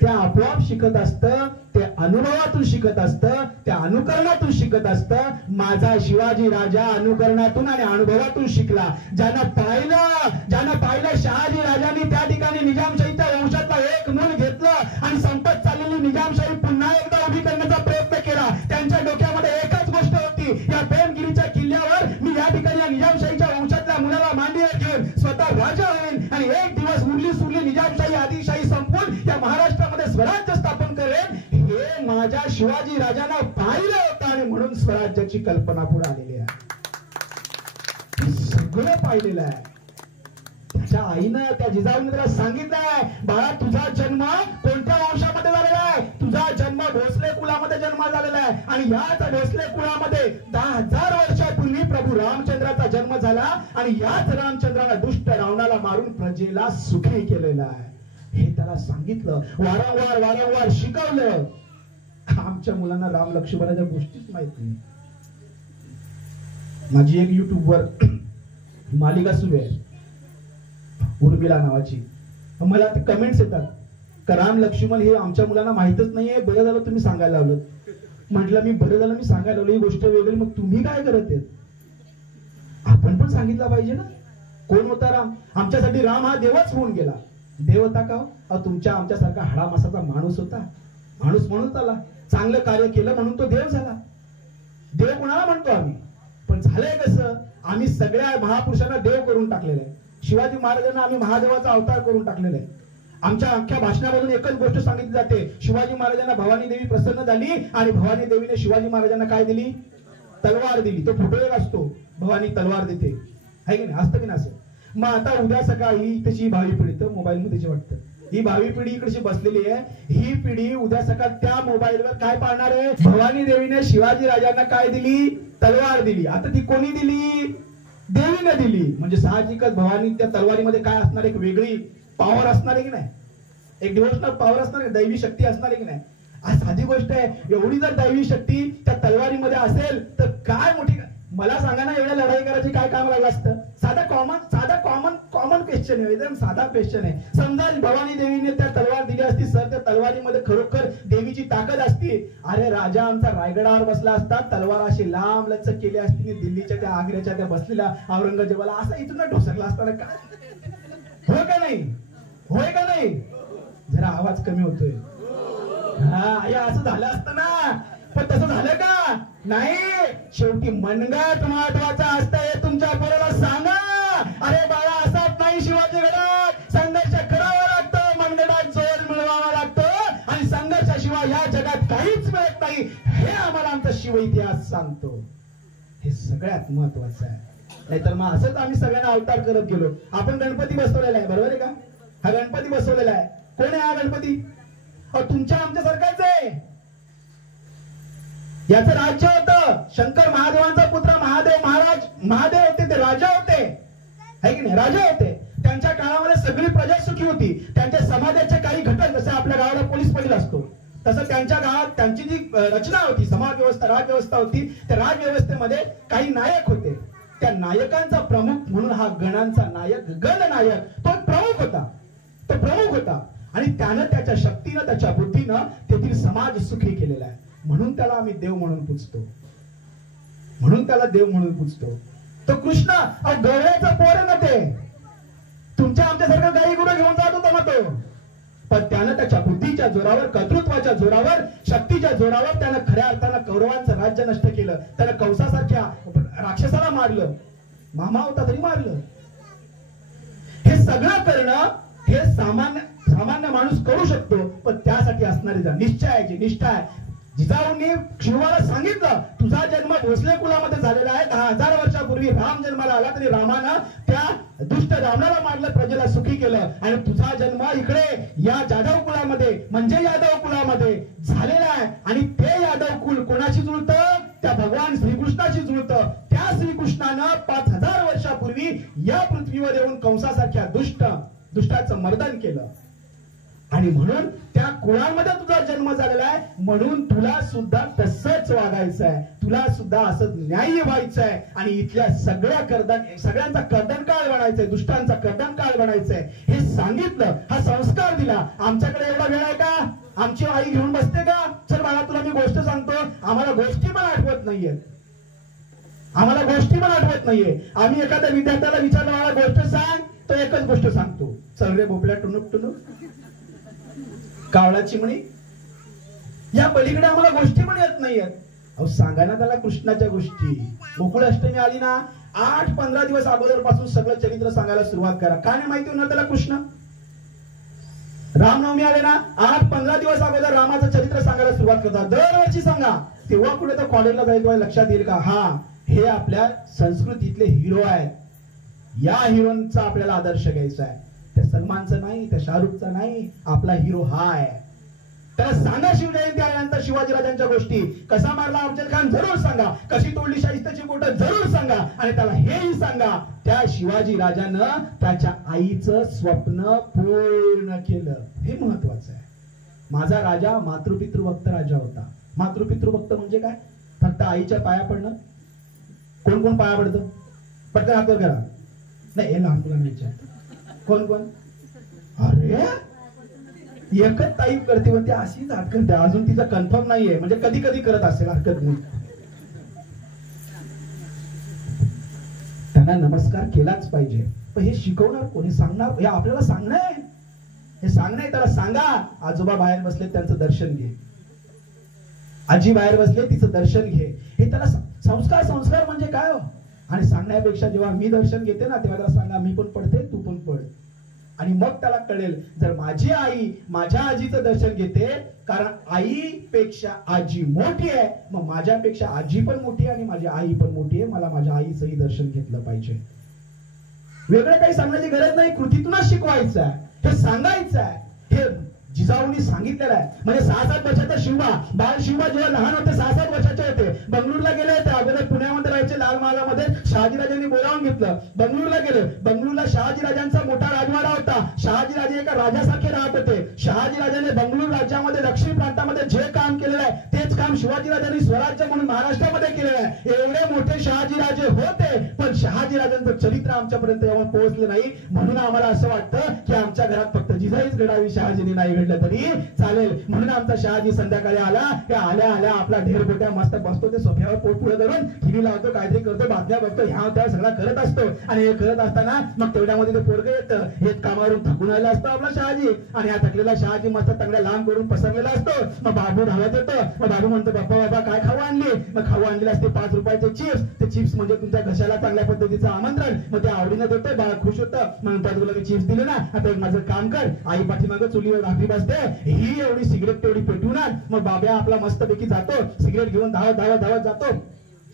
ते आपोआप शिकत असतं. ते अनुभवातून शिकत असतं, त्या अनुकरणातून शिकत असतं. माझा शिवाजी राजा अनुकरणातून आणि अनुभवातून शिकला. ज्यानं पाहिलं शहाजी राजांनी त्या ठिकाणी निजामशाहीच्या वंशातला एक मूल घेतलं आणि संपत चाललेली निजामशाही पुन्हा एकदा उभी करण्याचा प्रयत्न केला. त्यांच्या डोक्यामध्ये एकच गोष्ट होती, या प्रेमगिरीच्या किल्ल्यावर मी या ठिकाणी या निजामशाहीच्या वंशातल्या मुलाला मांडीवर घेऊन स्वतः राजा होईल आणि एक दिवस उरली सुरली निजामशाही आदिलशाही संपून या महाराष्ट्रामध्ये स्वराज्य स्थापन करेल. हे माझ्या शिवाजी राजांना पाहिलं होतं आणि म्हणून स्वराज्याची कल्पना पुढे आलेली आहे. सगळं पाहिलेलं आहे. त्याच्या आईनं त्या जिजाऊने त्याला सांगितलंय बाळा तुझा जन्म कोणत्या वंशामध्ये झालेला आहे? तुझा जन्म भोसले कुळामध्ये जन्म झालेला आहे आणि याच भोसले कुळामध्ये 10,000 वर्षापूर्वी प्रभू रामचंद्राचा जन्म झाला आणि याच रामचंद्राला दुष्ट रावणाला मारून प्रजेला सुखी केलेला आहे. हे त्याला सांगितलं, वारंवार शिकवलं. आमच्या मुलांना राम लक्ष्मणाच्या गोष्टीच माहित नाही. माझी एक युट्यूबवर मालिका सुरू आहे उर्मिला नावाची. मला ते कमेंट्स येतात का राम लक्ष्मण हे आमच्या मुलांना माहितच नाहीये, बरं झालं तुम्ही सांगायला लावलं. म्हटलं मी बरं झालं मी सांगायला लावलं, ही गोष्ट वेगळी, मग तुम्ही काय करत आहेत? आपण पण सांगितलं पाहिजे ना. कोण होता राम? आमच्यासाठी राम हा देवच होऊन गेला. देव होता का? तुमच्या आमच्यासारखा हाडामासाचा माणूस होता. माणूस म्हणून आला, चांगलं कार्य केलं म्हणून तो देव झाला. देव कोणाला म्हणतो आम्ही? पण झालंय कसं, आम्ही सगळ्या महापुरुषांना देव करून टाकलेलं आहे. शिवाजी महाराजांना आम्ही महादेवाचा अवतार करून टाकलेला आहे. आमच्या अख्ख्या भाषणामधून एकच गोष्ट सांगितली जाते, शिवाजी महाराजांना भवानी देवी प्रसन्न झाली आणि भवानी देवीने शिवाजी महाराजांना काय दिली? तलवार दिली. तो फोटो एक असतो, भवानी तलवार देते, आहे की नाही? असतं की नाही असं? मग आता उद्या सकाळी त्याची भावी पिढी, तर मोबाईल मध्ये त्याची वाटतं ही भावी पिढी इकडची बसलेली आहे. ही पिढी उद्या सकाळ त्या मोबाईलवर काय पाहणार आहे? भवानी देवीने शिवाजी राजांना काय दिली? तलवार दिली. आता ती कोणी दिली? देवीने दिली. म्हणजे साहजिकच भवानी त्या तलवारीमध्ये काय असणार? एक वेगळी पॉवर असणार आहे की नाही? एक डिव्होशनल पॉवर असणार आहे, दैवी शक्ती असणार आहे की नाही? आज साधी गोष्ट आहे, एवढी जर दैवी शक्ती त्या तलवारीमध्ये असेल तर काय मोठी, मला सांगा ना, एवढ्या लढाई करायची काय काम लागलं असतं? साधा कॉमन क्वेश्चन आहे, एकदम साधा क्वेश्चन आहे. समजा भवानी देवीने त्या तलवार दिली असती सर, त्या तलवारीमध्ये खरोखर देवीची ताकद असती, अरे राजा आमचा रायगडावर बसला असता, तलवार अशी लांब लचक केली असती, दिल्लीच्या त्या आग्र्याच्या त्या बसलेल्या औरंगजेबाला असा इथून ढोसकला असताना काय, होय का नाही? होय का नाही? जरा आवाज कमी होतोय. हा, असं झालं असतं ना, पण तसं झालं का? नाही. शेवटी मनगट महत्वाचा असतंय. तुमच्या पोराला सांगा, अरे बाळा असाच नाही शिवाजी घरात, संघर्ष करावा लागतो, मनगटात जोर मिळवावा लागतो, आणि संघर्षाशिवाय या जगात काहीच मिळत नाही, हे आम्हाला आमचा शिव इतिहास सांगतो. हे सगळ्यात महत्वाचं आहे. नाहीतर मग असंच आम्ही सगळ्यांना अवतार करत गेलो. आपण गणपती बसवलेला आहे, बरोबर आहे का? हा गणपती बसवलेला आहे. कोण आहे हा गणपती? तुमच्या आमच्या सरकारच आहे. याचं राज्य होतं. शंकर महादेवांचा पुत्र महादेव होते, ते राजा होते, है की नाही? राजा होते. त्यांच्या काळामध्ये सगळी प्रजा सुखी होती. त्यांच्या समाजाचे काही घटक, जसे आपल्या गावाला पोलीस पाटील असतो, तसं त्यांच्या गावात त्यांची जी रचना होती, समाज व्यवस्था, राजव्यवस्था होती, त्या राजव्यवस्थेमध्ये काही नायक होते. त्या नायकांचा प्रमुख म्हणून हा गणांचा नायक, गणनायक, तो प्रमुख होता. आणि त्यानं त्याच्या शक्तीनं, त्याच्या बुद्धीनं तेथील समाज सुखी केलेला आहे. म्हणून त्याला आम्ही देव म्हणून पूजतो. तो कृष्ण गवळ्याचं पोर न, ते तुमच्या आमच्यासारखं गाई गुरं घेऊन जात होता ना तो, पण त्यानं त्याच्या बुद्धीच्या जोरावर, कर्तृत्वाच्या जोरावर, शक्तीच्या जोरावर त्यानं खऱ्या अर्थानं कौरवांचं राज्य नष्ट केलं. त्यानं कंसासारख्या राक्षसाला मारलं, मामा होता तरी मारलं. हे सगळं करणं हे सामान्य माणूस करू शकतो, पण त्यासाठी असणारी निश्चयाची निष्ठा आहे. जिजाऊंनी शिवाला सांगितलं, तुझा जन्म भोसले कुलामध्ये झालेला आहे, 10,000 वर्षापूर्वी राम जन्माला आला, तरी रामानं त्या दुष्ट रावणाला मारलं, प्रजेला सुखी केलं, आणि तुझा जन्म इकडे या जाधव कुळामध्ये, म्हणजे यादव कुळामध्ये झालेला आहे. आणि ते यादव कुल कोणाशी जुळतं? त्या भगवान श्रीकृष्णाशी जुळतं. त्या श्रीकृष्णानं 5,000 वर्षापूर्वी या पृथ्वीवर येऊन कंसासारख्या दुष्टाचं मर्दन केलं, आणि म्हणून त्या कुळामध्ये तुझा जन्म झालेला आहे. म्हणून तुला सुद्धा तसंच वागायचं आहे, तुला सुद्धा असंच न्याय्य व्हायचं आहे, आणि इथल्या सगळ्यांचा कर्दनकाळ बनायचंय, दुष्टांचा कर्दनकाळ बनायचंय, हे सांगितलं, हा संस्कार दिला. आमच्याकडे एवढा वेळ आहे का? आमची आई घेऊन बसते का? चल मला तुला मी गोष्ट सांगतो. आम्हाला गोष्टी पण आठवत नाहीये. आम्ही एखाद्या विद्यार्थ्याला विचारलं, मला गोष्ट सांग, तो एकच गोष्ट सांगतो, चल रे बोपल्या टुनुक टुनुक, कावळा चिमणी. या पलीकडे आम्हाला गोष्टी पण येत नाहीयेत. अहो सांगा ना त्याला कृष्णाच्या गोष्टी. गोकुळ अष्टमी आली ना, 8-15 दिवस अगोदर पासून सगळं चरित्र सांगायला सुरुवात करा. का नाही माहिती होणार त्याला कृष्ण? रामनवमी आले ना, 8-15 दिवस अगोदर रामाचं चरित्र सांगायला सुरुवात करतात. दरवर्षी सांगा. तेव्हा कुठे तर कॉलेजला जायचं लक्षात येईल का, हा हे आपल्या संस्कृतीतले हिरो आहेत, या हिरोचा आपल्याला आदर्श घ्यायचा आहे. त्या सलमानचा नाही, त्या शाहरुखचा नाही, आपला हिरो हा आहे. त्याला सांगा शिवजयंती आल्यानंतर शिवाजीराजांच्या गोष्टी, कसा मारला अफजल खान जरूर सांगा, कशी तोडली शाहिस्त्याची बोटं जरूर सांगा, आणि त्याला हेही सांगा त्या शिवाजी राजानं त्याच्या आईचं स्वप्न पूर्ण केलं. हे महत्वाचं आहे. माझा राजा मातृपितृभक्त राजा होता. मातृपितृभक्त म्हणजे काय? फक्त आईच्या पाया पडणं. कोण कोण पाया पडतं? पटकन हातवर करा. नाही हे लहान मुलांना कोण? अरे एकच टाईप करते, पण ती अशीच हात करते, अजून तिचा कन्फर्म नाहीये, म्हणजे कधी कधी करत असेल, हरकत नाही. त्यांना नमस्कार केलाच पाहिजे. पण हे शिकवणार कोणी? सांगणार? हे आपल्याला सांगणं आहे. हे सांगणं आहे. त्याला सांगा, आजोबा बाहेर बसले त्यांचं दर्शन घे, आजी बाहेर बसले तिचं दर्शन घे. हे त्याला संस्कार म्हणजे काय हो? आणि सांगण्यापेक्षा जेव्हा मी दर्शन घेते ना, तेव्हा त्याला सांगा, मी पण पडते, तू पण पड. आणि मग त्याला कळेल, जर माझी आई माझ्या आजीचं दर्शन घेते, कारण आईपेक्षा आजी मोठी आहे, मग माझ्यापेक्षा आजी पण मोठी आहे आणि माझी आई पण मोठी आहे, मला माझ्या आईचंही दर्शन घेतलं पाहिजे. वेगळं काही सांगण्याची गरज नाही, कृतीतूनच शिकवायचं आहे, हे सांगायचं आहे. हे जिजाऊंनी सांगितलेलं आहे. म्हणजे 6-7 वर्षाचा शिवबा, बाल शिवबा जेव्हा लहान होते, 6-7 वर्षाचे होते, बंगळूरला गेले होते. अगोदर पुण्यामध्ये राहायचे, लाल महालामध्ये शहाजीराजांनी बोलावून घेतलं. बंगळूरला गेले. बंगळूरला शहाजीराजांचा मोठा राजवाडा होता. शहाजीराजे एका राजासारखे राहत होते. शहाजी राजाने बंगळूर राज्यामध्ये दक्षिण प्रांतामध्ये जे काम केलेलं आहे तेच काम शिवाजी राजांनी स्वराज्य म्हणून महाराष्ट्रामध्ये केलेलं आहे. एवढे मोठे शहाजी राजे होते, पण शहाजी राजांचं चरित्र आमच्यापर्यंत येऊन पोहोचलं नाही. म्हणून आम्हाला असं वाटतं की आमच्या घरात फक्त जिजाईच घडावी, शहाजीने नाही घडलं तरी चालेल. म्हणून आमचा शहाजी संध्याकाळी आला की आल्या आल्या आपला ढेर गोट्या मस्त बसतो, ते सोफ्यावर पोट पुढे करून टीव्ही लावतो, काहीतरी करतो, बातम्या बघतो, ह्या त्या सगळा करत असतो. आणि हे करत असताना मग तेवढ्यामध्ये ते पोरगं येतं. हे कामावरून थकून आलेला असतो आपला शहाजी, आणि हा थकलेला शहाजी मस्त चांगल्या लांब करून पसरलेला असतो. मग बाबू धावत येतो. मग बाबू म्हणतो बाप्पा बाबा काय खाऊ आणली? मग खाऊ आणलेले असते 5 रुपयाचे चिप्स. ते चिप्स म्हणजे तुमच्या घशाला चांगल्या पद्धतीचं आमंत्रण. मग ते आवडीनं देतो, बाळा खुश होतं. म्हणून तुला चिप्स दिले ना, आता एक माझं काम कर. आई पाठीमागं चुलीवर भाकरी बसते, ही एवढी सिगरेट तेवढी पेटवून आण. मग बाब्या आपला मस्तपैकी जातो, सिगरेट घेऊन धावत धावत धावत जातो,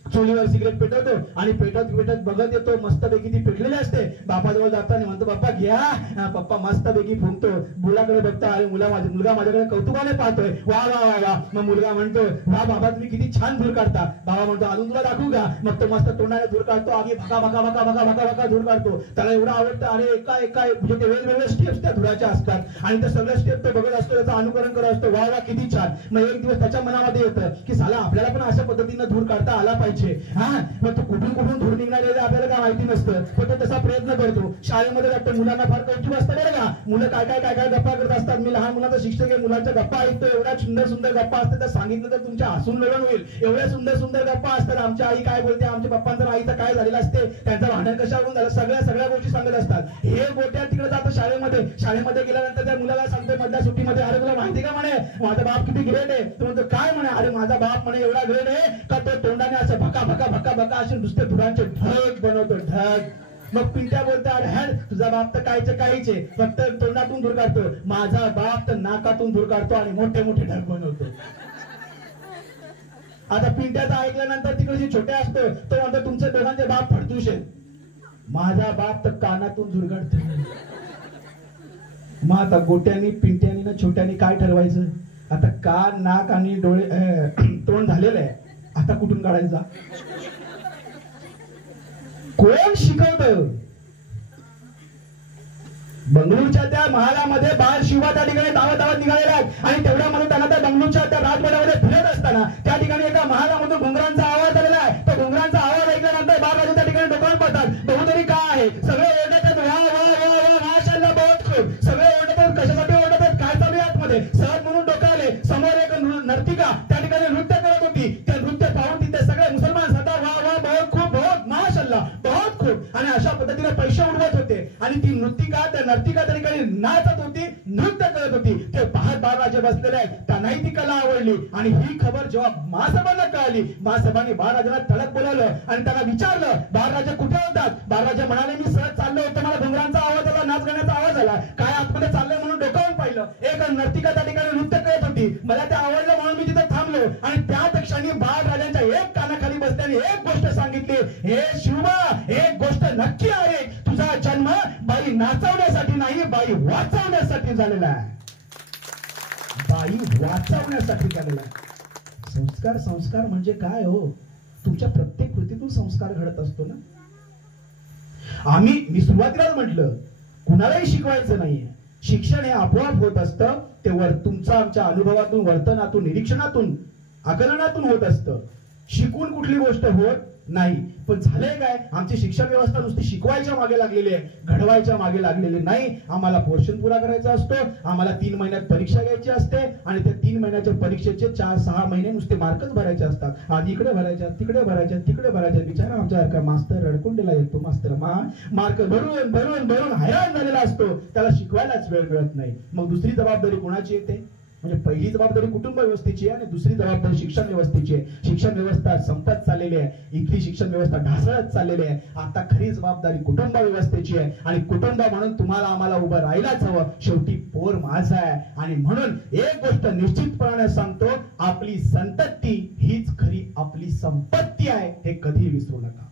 चुलीवर सिगरेट पेटवतो आणि पेटत पेटत बघत येतो, मस्तपैकी ती पेटलेली असते. बापाजवळ जाताना म्हणतो बाप्पा घ्या. पप्पा मस्तपैकी फुंकतो, मुलाकडे बघतो, अरे मुलगा माझ्याकडे कौतुकाने पाहतोय, वा वा वा वा. मग मुलगा म्हणतो वा बाबा तुम्ही किती छान धूर काढता. बाबा म्हणतो अजून तुला दाखवू का? मग तो मस्त तोंडाने धूर काढतो, आगी भका भका भका भका भका भका धूर काढतो. त्याला एवढं आवडतं. अरे एका एका म्हणजे ते वेगवेगळे स्टेप्स त्या धुराच्या असतात आणि त्या सगळ्या स्टेप तो बघत असतो, त्याचं अनुकरण करत असतो. वा वा किती छान. मग एक दिवस त्याच्या मनामध्ये येतं की साला आपल्याला पण अशा पद्धतीनं धूर काढता आला पाहिजे. मग तो कुठून कुठून धूर निघणार आपल्याला काय माहिती नसतं, पण तो तसा प्रयत्न करतो. शाळेमध्ये जातो, मुलांना फार कौतुक असतं बरं का. मुलं काय काय काय काय गप्पा करत असतात. मी लहान मुलांचा शिक्षक आहे, मुलांच्या गप्पा ऐकतो. एवढ्या सुंदर सुंदर गप्पा असतात, त्या सांगितलं तर तुमच्या हसून लढण होईल. एवढ्या सुंदर सुंदर गप्पा असतात. आमच्या आई काय बोलते, आमच्या पप्पांचं आईचं काय झालेलं असते, त्यांचं भांडण कशावरून झालं, सगळ्या गोष्टी सांगत असतात. हे गोट्या तिकडे जातं शाळेमध्ये गेल्यानंतर त्या मुलाला सांगतोय मधल्या सुट्टीमध्ये, अरे तुला माहिती का म्हणे माझा बाप किती ग्रेट आहे. तो म्हणतो काय म्हणे? अरे माझा बाप म्हणे एवढा ग्रेट आहे का तो तोंडाने असं भका भका भका भका असे नुसते धुरांचे ढग बनवतो, ढग. मग पिंट्या बोलतो अरे हॅड तुझा बाप तर काहीचे फक्त तोंडातून धूर काढतो, माझा बाप तर नाकातून धूर काढतो आणि मोठे मोठे ढग बनवतो. आता पिंट्याचं ऐकल्यानंतर तिकडे जे छोटे असतो तो म्हणतो तुमचे दोघांचे बाप फडतूश आहेत, माझा बाप तर कानातून धूर काढतो. मग आता गोट्यानी पिंट्यानी ना छोट्यानी काय ठरवायचं? आता कान नाक आणि डोळे तोंड झालेलं आहे, आता कुठून काढायचा? कोण शिकवतं? बंगळूरच्या त्या महालामध्ये बाळ शिवा त्या ठिकाणी धावत निघालेला आहे आणि तेवढ्या म्हणून त्यांना त्या बंगळूरच्या त्या राजवाड्यामध्ये फिरत असताना त्या ठिकाणी एका महालामधून घुंगरांचा आवाज आलेला आहे. तो घुंगरांचा आवाज ऐकल्यानंतर बाळराजे त्या ठिकाणी डोकावून पडतात. बहुतरी काय आहे? सगळे ओरडतात, वा वा वा वा माशाल्लाह बहुत खूप. सगळे ओरडतात, कशासाठी ओरडतात, काय चालू आहे आतमध्ये? सहज म्हणून डोकावले. समोर एक नर्तिका त्या ठिकाणी नृत्य करत होती. त्या नृत्य पाहून तिथे सगळे मुसलमान सदा वा वा बहुत खूप, बहुत माशाल्लाह बहुत खूप आणि अशा पद्धतीने पैसे उडवत होते. आणि ती नर्तिका त्या ठिकाणी नाचत होती, नृत्य करत होती. ते पाहत बाळराजे बसलेले आहेत, त्यांनाही ती कला आवडली. आणि ही खबर जेव्हा महासभांना कळाली, महासभांनी बाळराजाला तडक बोलावलं आणि त्यांना विचारलं बाळराजे कुठे होतात? बाळराजे म्हणाले मी सहज चाललो होतो, मला घुंगरांचा आवाज आला, नाच गाण्याचा आवाज आला, काय आतमध्ये चाललंय म्हणून डोकावून पाहिलं. एक नर्तिका त्या ठिकाणी नृत्य करत होती, मला ते आवडलं म्हणून मी तिथे थांबलो. आणि त्या क्षणी बाळराजांच्या एक कानाखाली बसल्याने एक गोष्ट सांगितली, हे शिवबा एक गोष्ट नक्की आहे, तुझा जन्म बाई नाचवण्यासाठी नाही, बाई वाचवण्यासाठी झालेला आहे. बाई वाचवण्यासाठी झालेला आहे. संस्कार म्हणजे काय हो? तुमच्या प्रत्येक कृतीतून संस्कार घडत असतो ना. मी सुरुवातीलाच म्हटलं कुणालाही शिकवायचं नाहीये. शिक्षण हे आपोआप होत असतं, ते तुमच्या आमच्या अनुभवातून, वर्तनातून, निरीक्षणातून, आकलनातून होत असतं. शिकून कुठली गोष्ट होत नाही. पण झालंय काय, आमची शिक्षण व्यवस्था नुसती शिकवायच्या मागे लागलेली आहे, घडवायच्या मागे लागलेली नाही. आम्हाला पोर्शन पुरा करायचा असतो, आम्हाला 3 महिन्यात परीक्षा घ्यायची असते आणि त्या 3 महिन्याच्या परीक्षेचे 4-6 महिने नुसते मार्कच भरायचे असतात. आधी इकडे भरायच्या, तिकडे भरायच्या. बिचारा आमच्यासारखा मास्तर रडकुंडीला येतो, मास्तर मार्क भरून भरून भरून हैराण झालेला असतो, त्याला शिकवायलाच वेळ मिळत नाही. मग दुसरी जबाबदारी कोणाची येते? म्हणजे पहिली जबाबदारी कुटुंब व्यवस्थेची आहे आणि दुसरी जबाबदारी शिक्षण व्यवस्थेची आहे. शिक्षण व्यवस्था संपत चाललेली आहे, इथली शिक्षण व्यवस्था ढासळत चाललेली आहे. आता खरी जबाबदारी कुटुंब व्यवस्थेची आहे आणि कुटुंब म्हणून तुम्हाला आम्हाला उभं राहायलाच हवं. शेवटी पोर माझा आहे आणि म्हणून एक गोष्ट निश्चितपणे सांगतो, आपली संतती हीच खरी आपली संपत्ती आहे, हे कधी विसरू नका.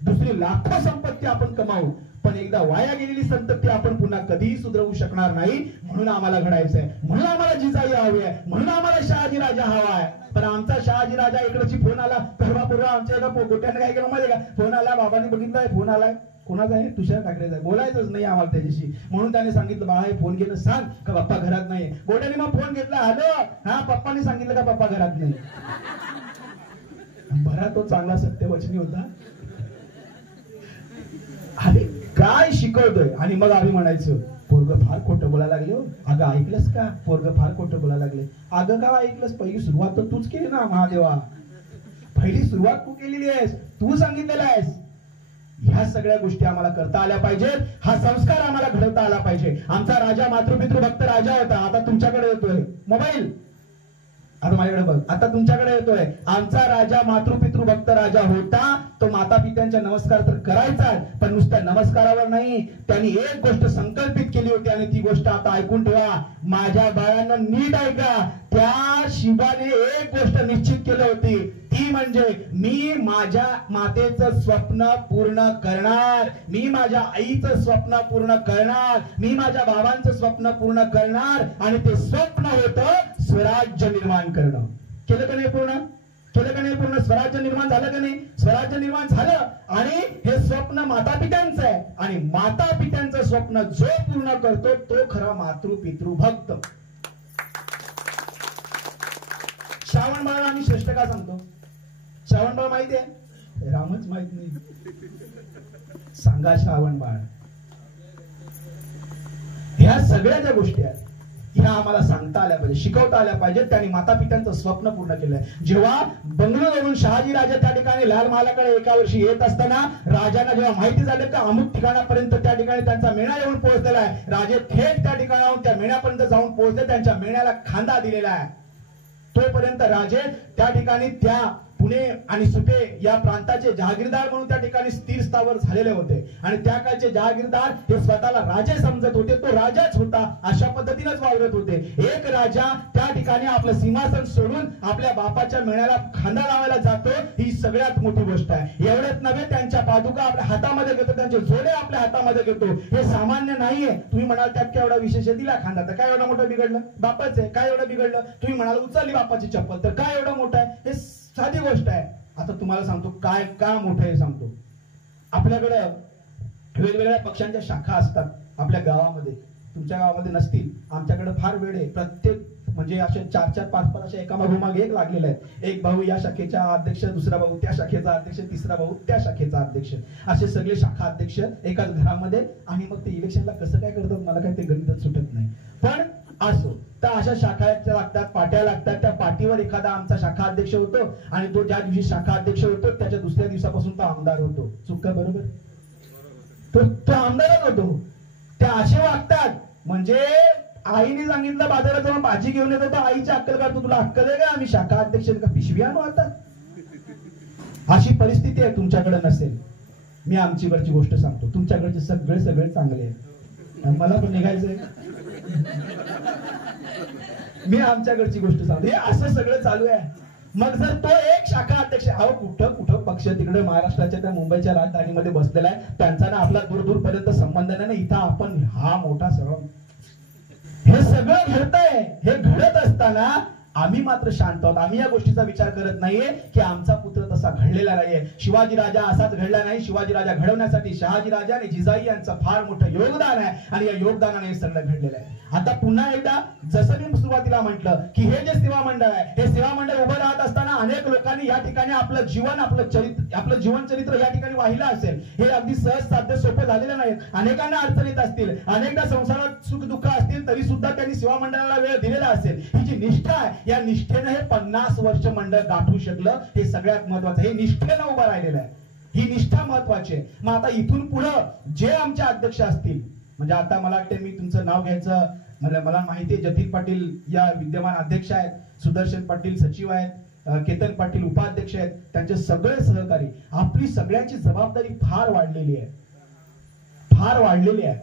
दुसरी लाखो संपत्ती आपण कमावू, पण एकदा वाया गेलेली संतती आपण पुन्हा कधीही सुधरवू शकणार नाही. म्हणून आम्हाला घडायचंय, म्हणून आम्हाला जिजाई हवी आहे, म्हणून आम्हाला शहाजी राजा हवा आहे. पण आमचा शहाजी राजा इकडची फोन आला, परवा परवा आमच्या एका गोट्याने काय केलं माहिती का, फोन आला, बाबांनी बघितलाय, फोन आलाय, कोणाचा आहे, तुषार ठाकरेचा, बोलायचंच नाही आम्हाला त्याच्याशी. म्हणून त्याने सांगितलं, बाळा फोन केलं सांग का पप्पा घरात नाही. गोट्याने मग फोन घेतला, हॅलो, हा पप्पांनी सांगितलं का पप्पा घरात नाही. बरा तो चांगला सत्यवचनी होता. अरे काय शिकवतोय. आणि मग आम्ही म्हणायचो, पोरग फार खोटं बोलायला लागले हो. अगं ऐकलंस का, पोरग फार खोटं बोलायला लागले. अगं का ऐकलंस, पहिली सुरुवात तर तूच केली ना महादेवा, पहिली सुरुवात तू केलेली आहेस, तू सांगितलेलं आहेस. ह्या सगळ्या गोष्टी आम्हाला करता आल्या पाहिजेत. हा संस्कार आम्हाला घडवता आला पाहिजे. आमचा राजा मातृपितृ भक्त राजा होता, आता तुमच्याकडे येतोय मोबाईल, आता माझ्याकडे बघ, आता तुमच्याकडे येतोय. आमचा राजा मातृपितृ भक्त राजा होता, तो माता पित्यांच्या नमस्कार तर करायचाच, पण नुसत्या नमस्कारावर नाही, त्यांनी एक गोष्ट संकल्पित केली होती आणि ती गोष्ट आता ऐकून ठेवा माझ्या बाळांना, नीट ऐका. त्या शिवाने एक गोष्ट निश्चित केली होती, ती म्हणजे मी माझ्या मातेचं स्वप्न पूर्ण करणार, मी माझ्या आईचं स्वप्न पूर्ण करणार, मी माझ्या बाबांचं स्वप्न पूर्ण करणार. आणि ते स्वप्न होतं स्वराज्य निर्माण करणं. केलं का नाही पूर्ण, केलं का नाही पूर्ण, स्वराज्य निर्माण झालं का नाही, स्वराज्य निर्माण झालं. आणि हे स्वप्न माता पित्यांचं आहे, आणि माता पित्यांचं स्वप्न जो पूर्ण करतो तो खरा मातृपितृ भक्त. श्रावण बाळ आम्ही श्रेष्ठ का सांगतो, श्रावण बाळ माहिती आहे, रामच माहित नाही, सांगा श्रावण बाळ. ह्या सगळ्या ज्या गोष्टी आहेत ह्या आम्हाला सांगता आल्या पाहिजे, शिकवता आल्या पाहिजेत. त्यांनी माता पित्यांचं स्वप्न पूर्ण केलंय. जेव्हा बंगलोरवरून शहाजी राजा त्या ठिकाणी लाल महालाकडे एका वर्षी येत असताना राजांना जेव्हा माहिती झाली तर अमुक ठिकाणापर्यंत त्या ठिकाणी त्यांचा मेणा येऊन पोहोचलेला आहे, राजे थेट त्या ठिकाणाहून त्या मेण्यापर्यंत जाऊन पोहोचले, त्यांच्या मेण्याला खांदा दिलेला आहे. तोपर्यंत राजे त्या ठिकाणी त्या पुणे आणि सुपे या प्रांताचे जहागीरदार म्हणून त्या ठिकाणी स्थिर स्थावर झालेले होते. आणि त्या काळचे जहागीरदार हे स्वतःला राजे समजत होते, तो राजाच होता, अशा पद्धतीनेच वावरत होते. एक राजा त्या ठिकाणी आपलं सिंहासन सोडून आपल्या बापाच्या मेळ्याला खांदा लावायला जातो, ही सगळ्यात मोठी गोष्ट आहे. एवढंच नव्हे, त्यांच्या पादुका आपल्या हातामध्ये घेतो, त्यांचे जोडे आपल्या हातामध्ये घेतो, हे सामान्य नाहीये. तुम्ही म्हणाल त्यात काय एवढा विशेष आहे, दिला खांदा तर काय एवढं मोठं बिघडलं, बापाच आहे काय एवढं बिघडलं. तुम्ही म्हणाल उचलली बापाची चप्पल तर काय एवढं मोठं आहे, हे साधी गोष्ट आहे. आता तुम्हाला सांगतो काय का मोठं आहे सांगतो. आपल्याकडे वेगवेगळ्या पक्षांच्या शाखा असतात आपल्या गावामध्ये, तुमच्या गावामध्ये नसतील, आमच्याकडे फार वेळ आहे. प्रत्येक म्हणजे असे 4-4, 5-5 असे एका मागोमाग एक लागलेले आहेत. एक भाऊ या शाखेचा अध्यक्ष, दुसरा भाऊ त्या शाखेचा अध्यक्ष, तिसरा भाऊ त्या शाखेचा अध्यक्ष, असे सगळे शाखा अध्यक्ष एकाच घरामध्ये. आणि मग ते इलेक्शनला कसं काय करतात मला काय ते गणितच सुटत नाही. पण असो, तर अशा शाखा लागतात, पाट्या लागतात. त्या पाठीवर एखादा आमचा शाखा अध्यक्ष होतो, आणि तो ज्या दिवशी शाखा अध्यक्ष होतो त्याच्या दुसऱ्या दिवसापासून तो आमदार होतो. चुका बरोबर, तो आमदारच होतो. ते असे वागतात म्हणजे आईने सांगितलं बाजारात जाऊन भाजी घेऊन येतो, तर आईची अक्कल काढतो, तुला अक्कल आहे का, आम्ही शाखा अध्यक्ष का पिशवी आणू आता. अशी परिस्थिती आहे. तुमच्याकडे नसेल, मी आमचीकडची गोष्ट सांगतो, तुमच्याकडचे सगळे चांगले आहे, मला पण निघायचंय. मी आमच्याकडची गोष्ट सांगतो, हे असं सगळं चालू आहे. मग जर तो एक शाखा अध्यक्ष, अहो कुठं कुठं पक्ष तिकडे महाराष्ट्राच्या त्या मुंबईच्या राजधानीमध्ये बसलेला आहे, त्यांचा ना आपला दूर पर्यंत संबंध नाही. इथं आपण हा मोठा सर्व हे सगळं घडतंय. हे घडत असताना आम्ही मात्र शांत आहोत. आम्ही या गोष्टीचा विचार करत नाहीये की आमचा पुत्र तसा घडलेला नाहीये. शिवाजी राजा असाच घडला नाही. शिवाजी राजा घडवण्यासाठी शहाजी राजा आणि जिजाई यांचं फार मोठं योगदान आहे, आणि या योगदानाने हे सगळं घडलेलं आहे. आता पुन्हा एकदा जसं मी सुरुवातीला म्हटलं की हे जे सेवा मंडळ आहे, हे सेवा मंडळ उभं राहत असताना अनेक लोकांनी या ठिकाणी आपलं जीवन, आपलं जीवन चरित्र या ठिकाणी वाहिलं असेल. हे अगदी सहज साध्य सोपं झालेलं नाही. अनेकांना अडचणीत असतील, अनेकदा संसारात सुख दुःख असतील, तरी सुद्धा त्यांनी सेवा मंडळाला वेळ दिलेला असेल. ही जी निष्ठा आहे, या निष्ठेनं हे 50 वर्ष मंडळ गाठू शकलं, हे सगळ्यात महत्वाचं. हे निष्ठेनं उभं राहिलेलं आहे, ही निष्ठा महत्वाची आहे. मग आता इथून पुढे जे आमचे अध्यक्ष असतील, म्हणजे आता मला वाटते मी तुमचं नाव घ्यायचं, मला माहिती आहे जतीन पाटील या विद्यमान अध्यक्ष आहेत, सुदर्शन पाटील सचिव आहेत, केतन पाटील उपाध्यक्ष आहेत, त्यांचे सगळे सहकारी. आपली सगळ्यांची जबाबदारी फार वाढलेली आहे, फार वाढलेली आहे.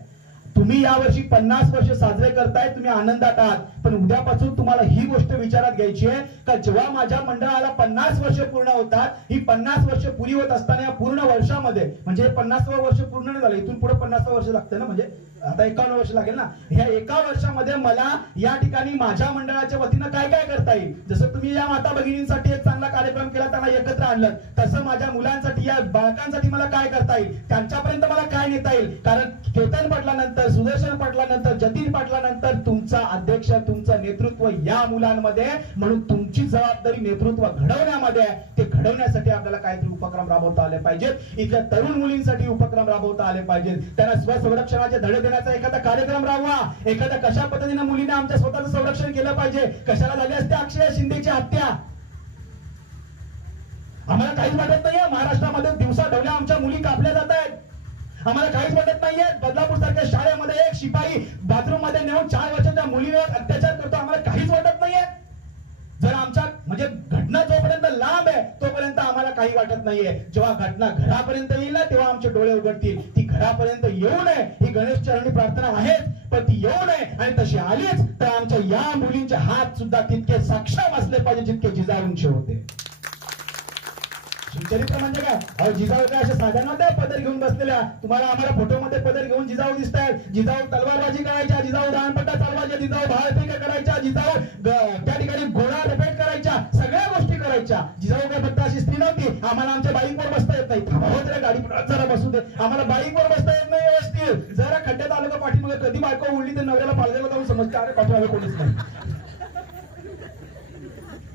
तुम्ही यावर्षी 50 वर्ष साजरे करताय, तुम्ही आनंदात आहात, पण उद्यापासून तुम्हाला ही गोष्ट विचारात घ्यायची आहे का जेव्हा माझ्या मंडळाला 50 वर्ष पूर्ण होतात, ही 50 वर्ष पुरी होत असताना या पूर्ण वर्षामध्ये, म्हणजे 50वं वर्ष पूर्ण नाही झालं, इथून पुढे 50वं वर्ष लागतं ना, म्हणजे आता 51 वर्ष लागेल ना, ह्या एका वर्षामध्ये मला या ठिकाणी माझ्या मंडळाच्या वतीनं काय काय करता येईल. जसं तुम्ही या माता भगिनींसाठी एक चांगला कार्यक्रम केला, त्यांना एकत्र आणलं, तसं माझ्या मुलांसाठी, या बाळकांसाठी मला काय करता येईल, त्यांच्यापर्यंत मला काय नेता येईल. कारण केतन पाटलानंतर, सुदर्शन पाटलानंतर, जतीन पाटलानंतर तुमचा अध्यक्ष, तुमचं नेतृत्व या मुलांमध्ये, म्हणून तुमची जबाबदारी नेतृत्व घडवण्यामध्ये आहे. ते घडवण्यासाठी आपल्याला काहीतरी उपक्रम राबवता आले पाहिजेत. इथल्या तरुण मुलींसाठी उपक्रम राबवता आले पाहिजेत. त्यांना स्वसंरक्षणाचे धडे देण्याचा एखादा कार्यक्रम राबवा. एखादा कशा पद्धतीने मुलीने आमच्या स्वतःचं संरक्षण केलं पाहिजे. कशाला झाली असते अक्षय शिंदेची हत्या, आम्हाला काहीच वाटत नाहीये. महाराष्ट्रामध्ये दिवसा ढवल्या आमच्या मुली कापल्या जात आहेत, आम्हाला काहीच वाटत नाहीये. बदलापूर सारख्या शाळेमध्ये एक शिपाई बाथरूम मध्ये नेऊन 4 वर्षाच्या मुलीवर अत्याचार करतो, आम्हाला काहीच वाटत नाहीये. जर आमच्या म्हणजे घटना जोपर्यंत लांब आहे तोपर्यंत आम्हाला काही वाटत नाहीये. जेव्हा घटना घरापर्यंत येईल ना तेव्हा आमचे डोळे उघडतील. ती घरापर्यंत येऊ नये ही गणेश चरणी प्रार्थना आहेच, पण ती येऊ नये, आणि तशी आलीच तर आमच्या या मुलींचे हात सुद्धा तितके सक्षम असले पाहिजे जितके जिजाऊंचे होते. चरित्र म्हणजे काय, जिजाऊ काय अशा साध्या नव्हत्या पदर घेऊन बसलेल्या. तुम्हाला आम्हाला फोटोमध्ये पदर घेऊन जिजाऊ दिसत आहेत. जिजाऊ तलवारबाजी करायच्या, जिजाऊ दाणपट्टा चालवायच्या, जिजाऊ भाळफेका करायच्या, जिजाऊ त्या ठिकाणी घोडा रेपेट करायच्या, सगळ्या गोष्टी करायच्या. जिजाऊ काय फक्त अशी स्त्री नव्हती. आम्हाला आमच्या बाईकवर बसता येत नाही, थांबा गाडी जरा बसू दे, आम्हाला बाईकवर बसता येत नाही व्यवस्थित. जरा खड्ड्यात आलं का पाठीमागे कधी बायको उडली तर नवऱ्याला पालघरला जाऊन समजते अरे पाठीमागे कोणीच नाही.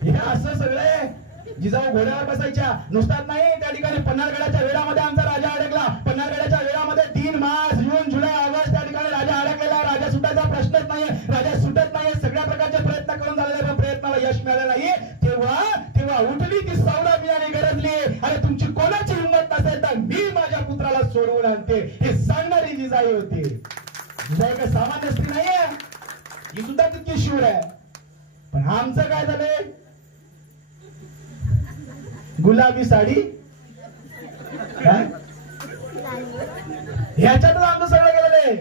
हे असं सगळे जिजाऊ घोड्यावर बसायच्या. नुसतात नाही, त्या ठिकाणी पन्हाळगडाच्या वेळामध्ये आमचा राजा अडकला. पन्हाळगडाच्या वेळामध्ये 3 मार्च, जून, जुलै, ऑगस्ट त्या ठिकाणी राजा अडकलेला. राजा सुटायचा प्रश्नच नाहीये, राजा सुटत नाहीये. सगळ्या प्रकारचे प्रयत्न करून झालेले पण प्रयत्नाला यश मिळालं नाही. तेव्हा उठली ती सौदा बियाणे गरजली. अरे तुमची कोणाची हिंमत नसेल तर मी माझ्या पुत्राला सोडवून आणते, हे सांगणारी जिजाई होती. जिजाई काय सामान्य स्त्री नाहीये, ही सुद्धा तितकी शूर आहे. पण आमचं काय झालंय, गुलाबी साडी ह्याच्यातच आमचं सगळं गेलेलं आहे.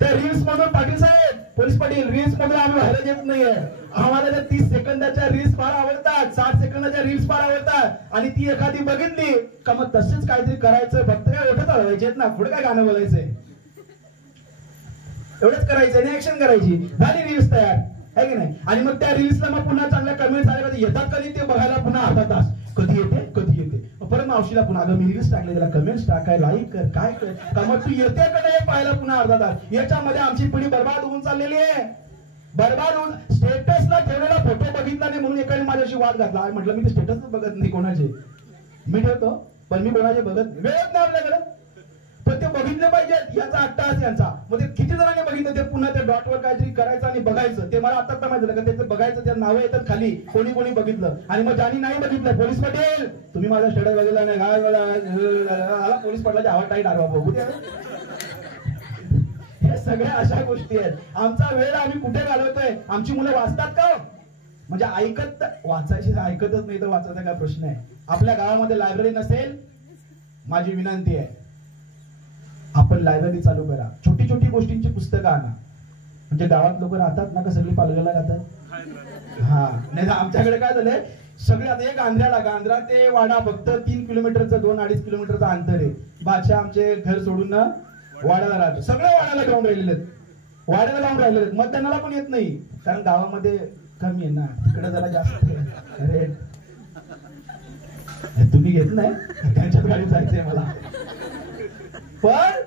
त्या रील्स मधून पाटील साहेब, पोलीस पाटील, रील्स मधून आम्ही व्हायला येत नाहीये. आम्हाला त्या 30 सेकंदाच्या रील्स फार आवडतात, 60 सेकंदाच्या रील्स फार आवडतात. आणि ती एखादी बघितली का मग तसेच काहीतरी करायचं. फक्त काय ओठत हलवायचे ना, पुढे काय गाणं बोलायचंय, एवढंच करायचं आणि ऍक्शन करायची, झाली रील्स तयार आहे की नाही. आणि मग त्या रील्सला मग पुन्हा चांगल्या कमेंट्स आल्या, कधी येतात, कधी ते बघायला पुन्हा अर्धा तास, कधी येते परत मावशीला पुन्हा अगं मी रील्स टाकले, त्याला कमेंट्स टाकाय, लाईक कर, काय कर का, मग तू येते का नाही पाहायला पुन्हा अर्धा तास. याच्यामध्ये आमची पिढी बर्बाद होऊन चाललेली आहे. बर्बाद होऊन स्टेटसला ठेवलेला फोटो बघितला नाही म्हणून एकाने माझ्याशी वाद घातला. म्हटलं मी ते स्टेटस बघत नाही कोणाचे, मी ठेवतो पण मी कोणाचे बघत वेळच नाही आपल्याकडे. पण ते बघितले पाहिजेत, याचा 8 तास यांचा. मग ते किती जणांनी बघितलं, ते पुन्हा त्या डॉटवर काहीतरी करायचं आणि बघायचं. ते मला आता माहिती झालं का त्याचं बघायचं, त्या नावं येतात खाली, कोणी कोणी बघितलं. आणि मग ज्यांनी नाही बघितलं, पोलीस पाटील तुम्ही माझा स्टेटस बघितला नाही, पोलीस पाटलाची आवाज टाईट आरवा बघू द्या. हे सगळ्या अशा गोष्टी आहेत. आमचा वेळ आम्ही कुठे घालवतोय. आमची मुलं वाचतात का, म्हणजे वाचायची, ऐकतच नाही तर वाचायचा काय प्रश्न आहे. आपल्या गावामध्ये लायब्ररी नसेल, माझी विनंती आहे आपण लायब्ररी चालू करा. छोटी छोटी गोष्टींची पुस्तकं आणा. म्हणजे गावात लोक राहतात ना का सगळी पालघरला जातात. हा नाही आमच्याकडे काय झालंय, सगळे आता एक आंध्रा ते वाडा फक्त 3 किलोमीटरचं 2-2.5 किलोमीटरचं अंतर आहे. बादशाह आमचे घर सोडून ना वाड्याला राहतो. सगळे वाड्याला जाऊन राहिलेले आहेत, वाड्याला लावून राहिलेले आहेत. मतदानाला पण येत नाही कारण गावामध्ये कमी आहे ना, तिकडे जरा जास्त रेट. तुम्ही घेत नाही, त्यांच्यात गाडी जायचंय मला. पण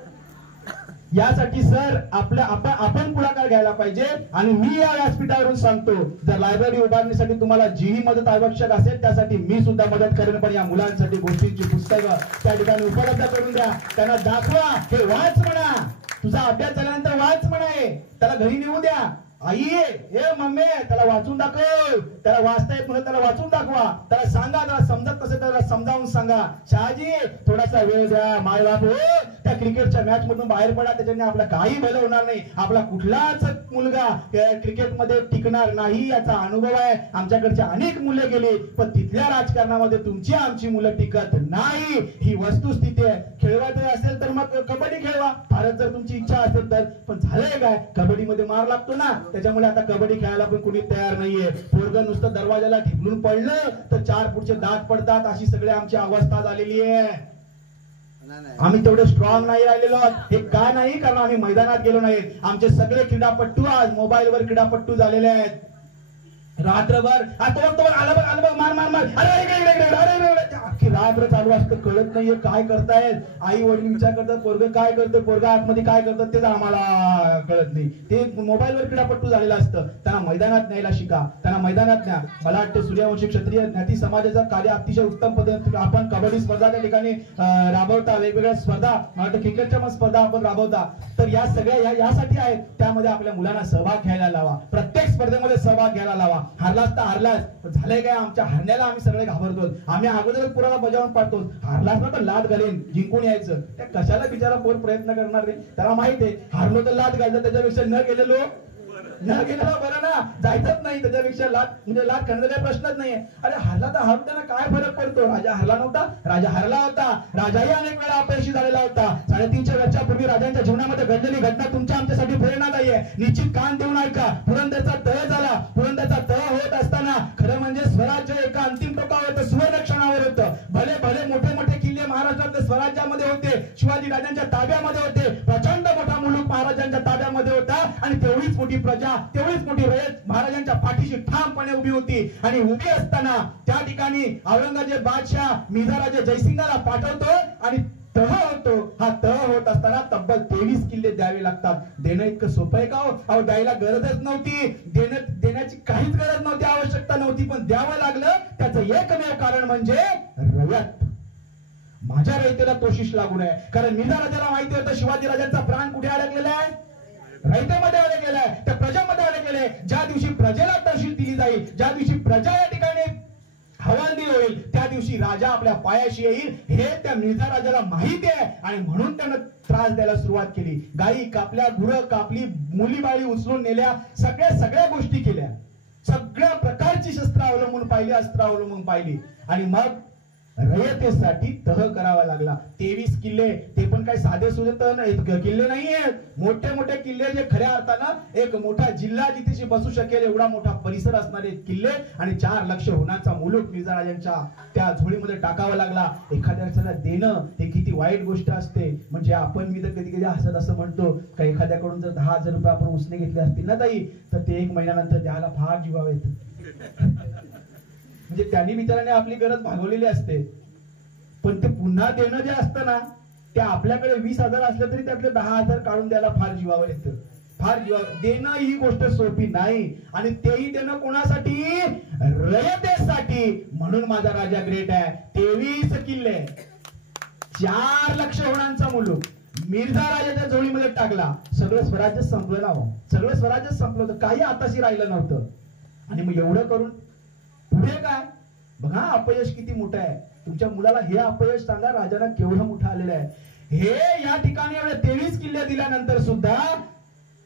यासाठी सर आपण पुढाकार घ्यायला पाहिजे. आणि मी या व्यासपीठावरून सांगतो, जर लायब्ररी उभारण्यासाठी तुम्हाला जीही मदत आवश्यक असेल त्यासाठी मी सुद्धा मदत करेन. पण या मुलांसाठी गोष्टींची पुस्तकं त्या ठिकाणी उपलब्ध करून द्या. त्यांना दाखवा, हे वाच म्हणा, तुझा अभ्यास झाल्यानंतर वाच म्हणा, त्याला घरी नेऊ द्या. आई हे मम्मी त्याला वाचून दाखव, त्याला वाचता येत म्हणून त्याला वाचून दाखवा, त्याला सांगा, त्याला समजत नसेल त्याला समजावून सांगा. शहाजी थोडासा वेळ द्या, माय बाप हो त्या क्रिकेटच्या मॅच मधून बाहेर पडा, त्याच्याने आपला काही भलं होणार नाही, आपला कुठलाच मुलगा क्रिकेटमध्ये टिकणार नाही याचा अनुभव आहे. आमच्याकडचे अनेक मुलं गेली पण तिथल्या राजकारणामध्ये तुमची आमची मुलं टिकत नाही, ही वस्तुस्थिती आहे. खेळवायचं असेल तर मग कबड्डी खेळवा, फारच जर तुमची इच्छा असेल तर. पण झालंय काय, कबड्डीमध्ये मार लागतो ना, त्याच्यामुळे आता कबड्डी खेळायला पण कोणी तयार नाहीये. पोरगं नुसतं दरवाजाला ठिपलून पडलं तर 4 पुढचे दात पडतात, अशी सगळी आमची अवस्था झालेली आहे. आम्ही तेवढे स्ट्रॉंग नाही राहिलेलो. हे काय नाही कारण आम्ही मैदानात गेलो नाही. आमचे सगळे क्रीडापटू आज मोबाईलवर क्रीडापटू झालेले आहेत. रात्रभर आलं बघ मार मार मार, अरे अख्खी रात्र चालू असतं, कळत नाहीये काय करतायत. आई वडील विचार करतात पोरगं काय करतं, पोरगं आतमध्ये काय करतात तेच आम्हाला कळत नाही. ते मोबाईलवर क्रीडापटू झालेलं असतं. त्यांना मैदानात न्यायला शिका, त्यांना मैदानात न्या. मला वाटतं सूर्यवंशी क्षत्रिय ज्ञाती समाजाचं कार्य अतिशय उत्तम पद्धतीने आपण कबड्डी स्पर्धा त्या ठिकाणी राबवता, वेगवेगळ्या स्पर्धा, मला वाटतं क्रिकेटच्या स्पर्धा आपण राबवता. तर या सगळ्या यासाठी आहेत, त्यामध्ये आपल्या मुलांना सहभाग घ्यायला लावा, प्रत्येक स्पर्धेमध्ये सहभाग घ्यायला लावा. हारलाच तर हारलाच, झालंय काय आमच्या हारण्याला आम्ही सगळे घाबरतो, आम्ही अगोदर पुराला बजावून पाडतो. हारलाच ना तर लात घालेन, जिंकून यायचं. त्या कशाला बिचारा पोर प्रयत्न करणार रे, त्याला माहित आहे हारलो तर लात घालतो, त्याच्यापेक्षा न गेलेलो बरं ना, जायचंच नाही. त्याच्यापेक्षा लात म्हणजे लात खाण्याचा काही प्रश्नच नाहीये. अरे हरला तर हारून त्यांना काय फरक पडतो. राजा हरला नव्हता, राजा हरला होता. राजाही अनेक वेळा अपयशी झालेला होता. 350 वर्षापूर्वी राजांच्या जीवनामध्ये घडलेली घटना तुमच्या आमच्यासाठी प्रेरणादायी आहे. निश्चित कान देऊन ऐका. पुरंदरचा तह झाला. पुरंदरचा तह होत असताना खरं म्हणजे स्वराज्य एका अंतिम टोकावर होतं, सुवर्णक्षणावर होतं. भले भले मोठे मोठे किल्ले महाराष्ट्रातले स्वराज्यामध्ये होते, शिवाजी राजांच्या ताब्यामध्ये होते. प्रचंड मोठा मुलूक महाराजांच्या ताब्यामध्ये होता आणि तेवढीच मोठी प्रजा, तेवढीच मोठी रयत महाराजांच्या पाठीशी ठामपणे उभी होती. आणि उभी असताना त्या ठिकाणी औरंगजेब बादशाह मिर्झाराजे जयसिंगाला पाठवतो आणि तह होतो. हा तह होत असताना तब्बल 23 किल्ले द्यावे लागतात. देणं इतकं सोपं आहे का हो? अहो द्यायला गरजच नव्हती, देण्याची काहीच गरज नव्हती, आवश्यकता नव्हती, पण द्यावं लागलं. त्याचं एकमेव कारण म्हणजे रयत. माझ्या रयतेला तोशिष लागू नये, कारण मिर्झाराजाला माहिती होतं शिवाजी राजांचा प्राण कुठे अडकलेला आहे, रयतेमध्ये अडकलेला आहे, त्या प्रजामध्ये अडकलेला आहे. ज्या दिवशी प्रजेला तहसील दिली जाईल, ज्या दिवशी प्रजा या ठिकाणी हवालदिल होईल, त्या दिवशी राजा आपल्या पायाशी येईल, हे त्या मिर्झा राजाला माहिती आहे. आणि म्हणून त्यानं त्रास द्यायला सुरुवात केली. गायी कापल्या, गुरं कापली, मुली बाळी उचलून नेल्या, सगळ्या गोष्टी केल्या. सगळ्या प्रकारची शस्त्र अवलंबून पाहिली, अस्त्र अवलंबून पाहिली. आणि मग रयतेसाठी तह करावा लागला. 23 किल्ले, ते पण काही साधे सुधे किल्ले नाहीये, मोठे मोठे किल्ले, जे खऱ्या अर्थानं एक मोठा जिल्हा जिथे बसू शकेल एवढा मोठा परिसर असणारे किल्ले. आणि 4 लक्ष होण्याचा मुलूक मिर्झा राजांच्या त्या झोळीमध्ये टाकावा लागला. एखाद्याला देणं हे किती वाईट गोष्ट असते. म्हणजे मी तर कधी कधी हसत असं म्हणतो का, एखाद्याकडून जर 10,000 रुपये आपण उसने घेतले असतील ना ताई, तर ते 1 महिन्यानंतर द्यायला फार जीवावर येतं. म्हणजे त्यांनी बिचाराने आपली गरज भागवलेली असते, पण ते पुन्हा देणं जे असतं ना, ते आपल्याकडे 20,000 असलं तरी त्यातले 10,000 काढून द्यायला फार जीवावर येतं, फार जीवावर. देणं ही गोष्ट सोपी नाही, आणि तेही देणं कोणासाठी, रयतेसाठी. म्हणून माझा राजा ग्रेट आहे. 23 किल्ले, 4 लक्ष होणांचा मुलूक मिर्झा राजाच्या झोळीमध्ये टाकला. सगळं स्वराज्य संपलं ना, सगळं स्वराज्य संपलं होतं, काही आताशी राहिलं नव्हतं. आणि मग एवढं करून पुढे काय बघा, अपयश किती मोठं आहे. तुमच्या मुलाला हे अपयश सांगा राजाला केवढं मोठं आलेलं आहे. हे या ठिकाणी एवढे 23 किल्ले दिल्यानंतर सुद्धा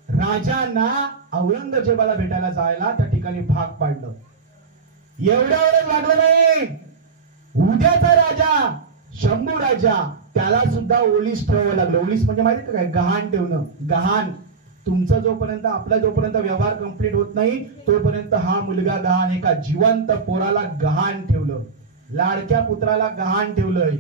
राजांना औरंगजेबाला भेटायला जायला त्या ठिकाणी भाग पाडलं. एवढ्यावरच लागलं नाही, उद्याचा राजा शंभू राजा, त्याला सुद्धा ओलीस ठेवावं लागलं. ओलीस म्हणजे माहिती काय, गहाण ठेवणं. गहाण तुमचा जोपर्यंत, आपला जोपर्यंत व्यवहार कंप्लीट होत नाही तोपर्यंत हा मुलगा गहाण. एका जिवंत पोराला गहाण ठेवलं, लाडक्या पुत्राला गहाण ठेवलंय.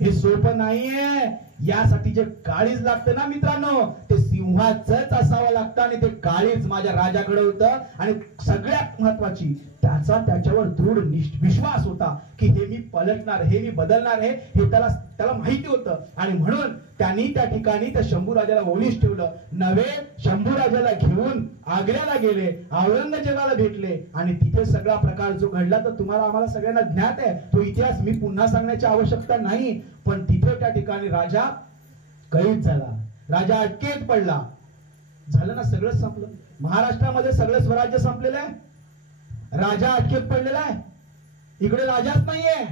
हे सोपं नाहीये. यासाठी जे काळीज लागतं ना मित्रांनो, ते सिंहाचंच असावं लागतं. आणि ते काळीज माझ्या राजाकडे होतं. आणि सगळ्यात महत्वाची त्याच्यावर दृढ विश्वास होता की हे मी पलटणार, हे मी बदलणार आहे, हे त्याला माहिती होतं. आणि म्हणून त्यांनी त्या ठिकाणी त्या शंभू राजाला ओलीस ठेवलं. नवे शंभू राजाला घेऊन आग्र्याला गेले, औरंगजेबाला भेटले. आणि तिथे सगळा प्रकार जो घडला तर तुम्हाला आम्हाला सगळ्यांना ज्ञात आहे. तो इतिहास मी पुन्हा सांगण्याची आवश्यकता नाही. पण तिथे त्या ठिकाणी राजा कैद झाला, राजा अटकेत पडला. झालं ना, सगळं संपलं. महाराष्ट्रामध्ये सगळं स्वराज्य संपलेलं आहे, राजा अटकेत पडलेला आहे. इकडे राजाच नाहीये,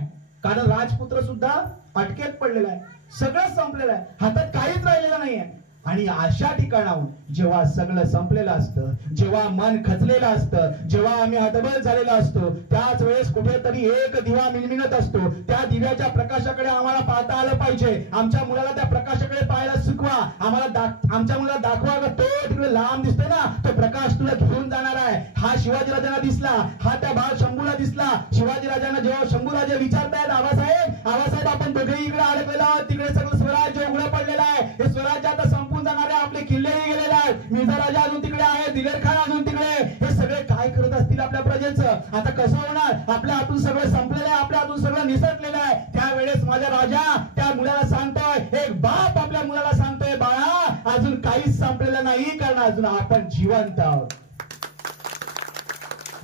कारण राजपुत्र सुद्धा अटकेत पडलेला आहे. सगळं संपलेलं आहे, हातात काहीच राहिलेलं नाहीये. आणि अशा ठिकाणाहून जेव्हा सगळं संपलेलं असतं, जेव्हा मन खचलेलं असतं, जेव्हा आम्ही हतबल झालेला असतो, त्याच वेळेस कुठेतरी एक दिवा मिळमिळत असतो. त्या दिव्याच्या प्रकाशाकडे आम्हाला पाहता आलं पाहिजे. आमच्या मुलाला त्या प्रकाशाकडे पाहायला शिकवा. आमच्या मुलाला दाखवा का तो तिकडे लांब दिसतोय ना, तो प्रकाश तुला घेऊन जाणार आहे. हा शिवाजी राजांना दिसला, हा त्या बाळ शंभूला दिसला. शिवाजी राजांना जेव्हा शंभूराजे विचारतायत, आबासाहेब आपण दोघेही इकडे अडकलेलो आहोत, तिकडे सगळं स्वराज्य उघडं पडलेलं आहे, हे स्वराज्य आता संपून जाणारे, आपले किल्लेही गेलेले आहेत, मिर्झा राजा अजून तिकडे आहे, दिलेर खान अजून तिकडे, हे सगळे काय करत असतील आपल्या प्रजेचं? आता कसं होणार? आपल्या हातून सगळं संपलेलं आहे, आपल्या हातून सगळं निसटलेलं आहे. त्यावेळेस माझा राजा त्या मुलाला सांगतोय, एक बाप आपल्या मुलाला सांगतोय, बाळा अजून काहीच संपलेलं नाही, कारण अजून आपण जिवंत आहोत.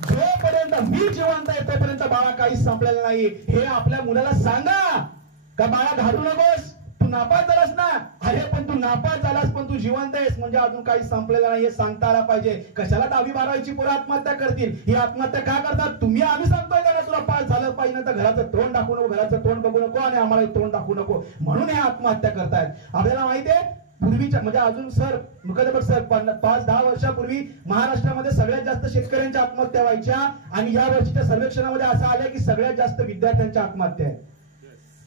जोपर्यंत मी जिवंत आहे तोपर्यंत बाळा काहीच संपलेलं नाही, हे आपल्या मुलाला सांगा. का बाळा घालू नकोस, तू नापास झालास ना, अरे पण तू नापास झालास पण तू जिवंत आहेस, म्हणजे अजून काही संपलेलं नाही हे सांगता आला पाहिजे. कशाला 10वी-12वीची पोरं आत्महत्या करतील? ही आत्महत्या का करतात? तुम्ही आम्ही सांगतोय का तुला पास झालं पाहिजे, तर घराचं तोंड दाखवू नको, घराचं तोंड बघू नको आणि आम्हाला तोंड दाखवू नको, म्हणून हे आत्महत्या करतायत. आपल्याला माहितीये पूर्वीच्या म्हणजे अजून सर मुखदबक सर 5-10 वर्षापूर्वी महाराष्ट्रामध्ये सगळ्यात जास्त शेतकऱ्यांच्या आत्महत्या व्हायच्या, आणि या वर्षीच्या सर्वेक्षणामध्ये असं आलं की सगळ्यात जास्त विद्यार्थ्यांच्या आत्महत्या आहेत.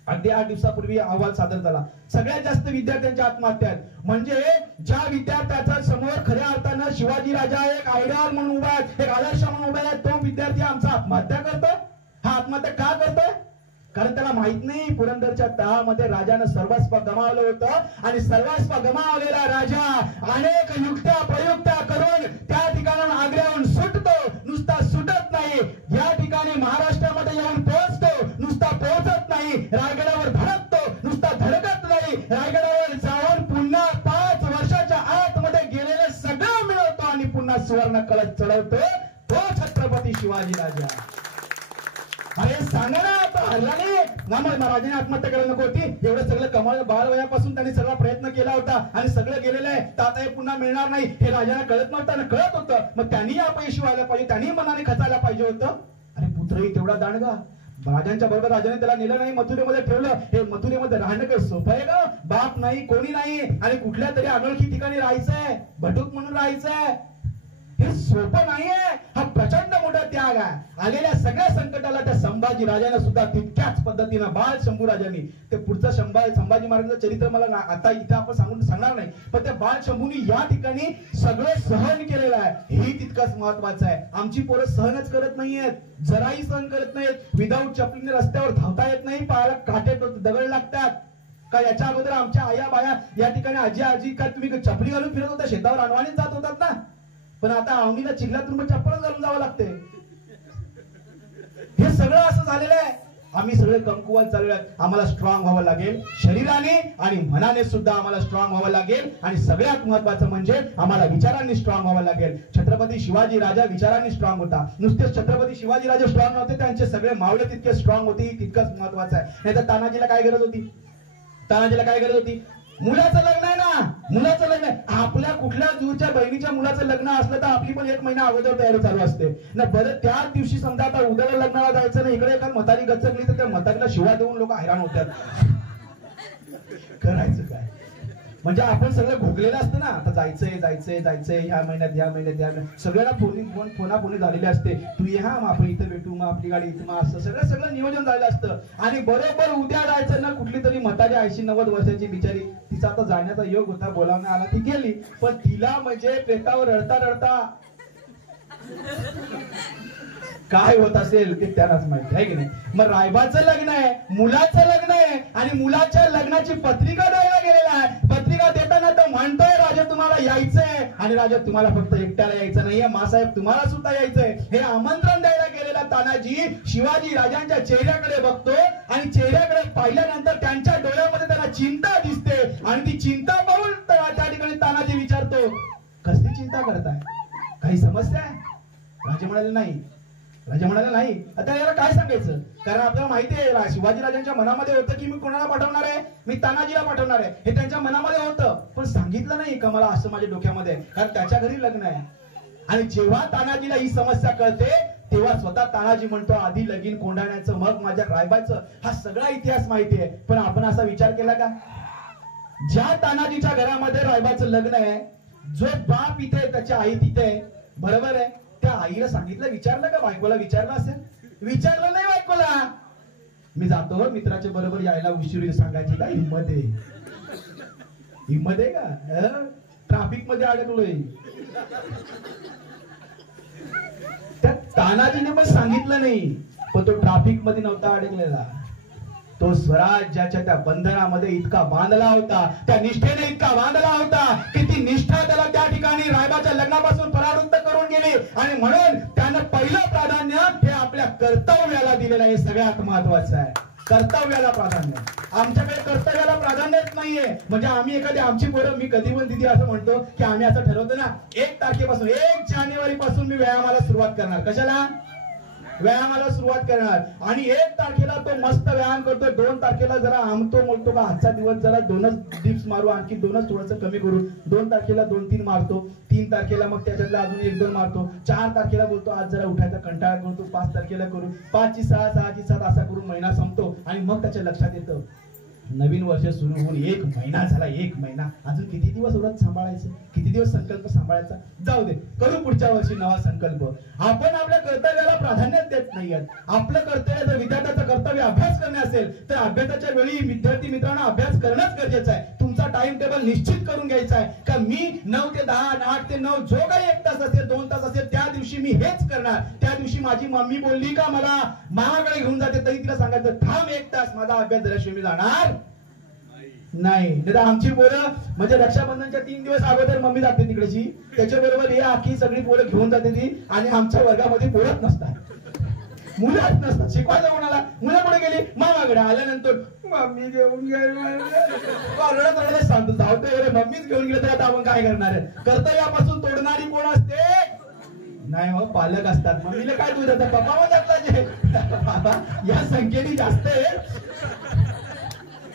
अगदी 8 दिवसापूर्वी अहवाल सादर झाला, सगळ्यात जास्त विद्यार्थ्यांच्या आत्महत्या आहेत. म्हणजे ज्या विद्यार्थ्याच्या समोर खऱ्या अर्थानं शिवाजी राजा एक आयडॉल म्हणून उभा आहे, एक आदर्श म्हणून उभा आहे, तो विद्यार्थी आमचा आत्महत्या करतोय. हा आत्महत्या का करतोय? कारण त्याला माहित नाही पुरंदरच्या तहामध्ये राजानं सर्वस्व गमावलं होतं, आणि सर्वस्व गमावलेला राजा अनेक युक्त्या प्रयुक्त्या करून त्या ठिकाणाहून आग्र्याहून सुटतो, नुसता सुटत नाही, या ठिकाणी महाराष्ट्रामध्ये येऊन पोहोचतो, नुसता पोहोचत नाही, रायगडावर धडकतो, नुसता धडकत नाही, रायगडावर जाऊन पुन्हा 5 वर्षाच्या आतमध्ये गेलेले सगळं मिळवतो आणि पुन्हा सुवर्ण कळस चढवतो, तो छत्रपती शिवाजी राजा. अरे सांगा ना, आता हल्ला नाही, राजाने आत्महत्या करायला नको होती? एवढं सगळं कमाल बाळवयापासून त्यांनी सगळा प्रयत्न केला होता आणि सगळं गेलेलं आहे, तर आता हे पुन्हा मिळणार नाही हे राजाला कळत नव्हतं ना, कळत होतं. मग त्यांनी अपयशी व्हायला पाहिजे, त्यांनी मनाने खचायला पाहिजे होतं. अरे पुत्रही तेवढा दांडगा, राजांच्या बरोबर राजाने त्याला नेलं नाही, मथुरेमध्ये ठेवलं. हे मथुरेमध्ये राहणं काही सोपं आहे का? बाप नाही, कोणी नाही, आणि कुठल्या तरी अनोळखी ठिकाणी राहायचंय, भटूक म्हणून राहायचंय, हे सोपं नाहीये. हा प्रचंड मोठा त्याग आहे. आलेल्या सगळ्या संकटाला त्या संभाजी राजाने सुद्धा तितक्याच पद्धतीनं बाळ शंभू राजांनी, ते पुढचं संभाजी महाराजांचं चरित्र मला आता इथे आपण सांगणार नाही, पण त्या बाळ शंभूनी या ठिकाणी सगळं सहन केलेलं आहे, हे तितकंच महत्वाचं आहे. आमची पोरं सहनच करत नाहीयेत, जराही सहन करत नाहीत. विदाऊट चपलीने रस्त्यावर धावता येत नाही, पायाला काटे दगड लागतात. का याच्या अगोदर आमच्या आया बाया या ठिकाणी आजी काय तुम्ही चपली घालून फिरत होता, शेतावर अनवाणीत जात होतात ना, पण आता आवनीला चिखलातून चप्पल घालून जावं लागते. हे सगळं असं झालेलं आहे. आम्ही सगळे कमकुवत चालू आहेत. आम्हाला स्ट्रॉंग व्हावं लागेल, शरीराने आणि मनाने सुद्धा आम्हाला स्ट्रॉंग व्हावं लागेल, आणि सगळ्यात महत्वाचं म्हणजे आम्हाला विचारांनी स्ट्रॉंग व्हावं लागेल. छत्रपती शिवाजी राजा विचारांनी स्ट्रॉंग होता. नुसतेच छत्रपती शिवाजी राजा स्ट्रॉंग नव्हते, त्यांचे सगळे मावळे तितके स्ट्रॉंग होते, तितकंच महत्वाचं आहे. नाही तर तानाजीला काय गरज होती? तानाजीला काय गरज होती? मुलाचं लग्न आहे ना, मुलाचं लग्न आहे. आपल्या कुठल्या दूरच्या बहिणीच्या मुलाचं लग्न असलं तर आपली पण 1 महिना अगोदर तयारी चालू असते ना. बरं त्याच दिवशी समजा आता उद्याला लग्नाला जायचं ना, इकडे एखाद म्हातारी गचकली तर त्या म्हातारीला शिवा देऊन लोक हैराण होतात. करायचं काय? म्हणजे आपण सगळं घोगलेलं असतं ना, आता जायचंय ह्या महिन्यात सगळ्यांना फोनाफोनी झालेले असते. तू ये, हा मग आपण इथं भेटू, मग आपली गाडी इथं, मग असं सगळं नियोजन झालेलं असतं. आणि बरोबर उद्या जायचं ना, कुठली तरी म्हातारी 80-90 वर्षाची बिचारी, तिचा आता जाण्याचा योग होता, बोलावण्यात आला, ती गेली, पण तिला म्हणजे पेटावर रडता काय होत असेल ते त्यालाच माहिती आहे की नाही. मग रायबाचं लग्न आहे, मुलाचं लग्न आहे, आणि मुलाच्या लग्नाची पत्रिका द्यायला गेलेला आहे. पत्रिका देताना तो म्हणतोय, राजा तुम्हाला यायचंय, आणि राजा तुम्हाला फक्त एकट्याला यायचं नाहीये, मासाहेब तुम्हाला सुद्धा यायचंय. हे आमंत्रण द्यायला गेलेला तानाजी शिवाजी राजांच्या चेहऱ्याकडे बघतो, आणि चेहऱ्याकडे पाहिल्यानंतर त्यांच्या डोळ्यामध्ये त्याला चिंता दिसते, आणि ती चिंता पाहून त्या ठिकाणी तानाजी विचारतो, कसली चिंता करताय? काही समस्या आहे? राजा म्हणाले नाही. आता याला काय सांगायचं, कारण आपल्याला माहिती आहे शिवाजी राजांच्या मनामध्ये होतं की मी कोणाला पाठवणार आहे, मी तानाजीला पाठवणार आहे, हे त्यांच्या मनामध्ये होतं, पण सांगितलं नाही का मला असं माझ्या डोक्यामध्ये, कारण त्याच्या घरी लग्न आहे. आणि जेव्हा तानाजीला ही समस्या कळते तेव्हा स्वतः तानाजी म्हणतो आधी लगीन कोंडाण्याचं मग माझ्या रायबाचं. हा सगळा इतिहास माहिती आहे, पण आपण असा विचार केला का? ज्या तानाजीच्या घरामध्ये रायबाचं लग्न आहे, जो बाप इथे आहे त्याची आई तिथे आहे, बरोबर आहे, त्या आईला सांगितलं, विचारलं का? बायकोला विचारलं असेल? विचारलं नाही बायकोला. मी जातो मित्राच्या बरोबर यायला उशीर सांगायची का हिंमत आहे? हिंमत आहे का? ट्रॅफिक मध्ये अडकलोय. त्या तानाजीने पण सांगितलं नाही, पण तो ट्रॅफिक मध्ये नव्हता अडकलेला. तो स्वराज्याच्या त्या बंधनामध्ये इतका बांधला होता, त्या निष्ठेने इतका बांधला होता की ती निष्ठा त्याला त्या ठिकाणी रायबाच्या लग्नापासून परावृत्त करून गेली. आणि म्हणून त्यानं पहिलं प्राधान्य हे आपल्या कर्तव्याला दिलेलं आहे. सगळ्यात महत्वाचं आहे कर्तव्याला प्राधान्य. आमच्याकडे कर्तव्याला प्राधान्यच नाहीये. म्हणजे आम्ही एखादी आमची पोरं, मी कधी पण दिदी असं म्हणतो की आम्ही असं ठरवतो ना, 1 तारखेपासून 1 जानेवारी पासून मी व्यायामाला सुरुवात करणार. कशाला? व्यायामाला सुरुवात करणार. आणि 1 तारखेला तो मस्त व्यायाम करतो, 2 तारखेला जरा आमतो मोठतो का आजचा दिवस जरा 2च डिप्स मारू, आणखी 2च थोडंसं कमी करू, 2 तारखेला 2-3 मारतो, 3 तारखेला मग त्याच्यातला अजून 1-2 मारतो, 4 तारखेला बोलतो आज जरा उठायचा कंटाळा करतो, 5 तारखेला करू, 5 ची 6, 6 ची 7 असा करून महिना संपतो. आणि मग त्याच्या लक्षात येतं नवीन वर्ष सुरू होऊन 1 महिना झाला. 1 महिना अजून किती दिवस व्रत सांभाळायचं, किती दिवस संकल्प सांभाळायचा. जाऊ दे, करू पुढच्या वर्षी नवा संकल्प. आपण आपल्या कर्तव्याला प्राधान्य देत नाहीयेत. आपलं कर्तव्य जर विद्यार्थ्याचं कर्तव्य अभ्यास करणे असेल तर अभ्यासाच्या वेळी विद्यार्थी मित्रांना अभ्यास करणंच गरजेचं आहे. तुमचा टाइम टेबल निश्चित करून घ्यायचा आहे का मी 9 ते 10, 8 ते 9 जो काही 1 तास असेल, 2 तास असेल, त्या दिवशी मी हेच करणार. त्या दिवशी माझी मम्मी बोलली का मला मामाकडे घेऊन जाते तरी तिला सांगायचं थांब 1 तास माझा अभ्यास झाल्याशिवाय मी जाणार नाही. आमची पोरं म्हणजे रक्षाबंधनच्या 3 दिवस अगोदर मम्मी जाते तिकडेची, त्याच्याबरोबर हे आखी सगळी पोरं घेऊन जाते ती. आणि आमच्या वर्गामध्ये पोरच नसतात, मुलंच नसतात. शिकवायला कोणाला? मुलं पुढे गेली मामाकडे, आल्यानंतर मम्मी घेऊन गेली सांगतो धावतोय मम्मीच घेऊन गेलं तर आता आपण काय करणार आहे? कर्तव्यापासून तोडणारी कोण असते? नाही हो, पालक असतात. मम्मीला काय दूर जातात, पप्पा मग जातात. बाबा या संख्येने जास्त आहे.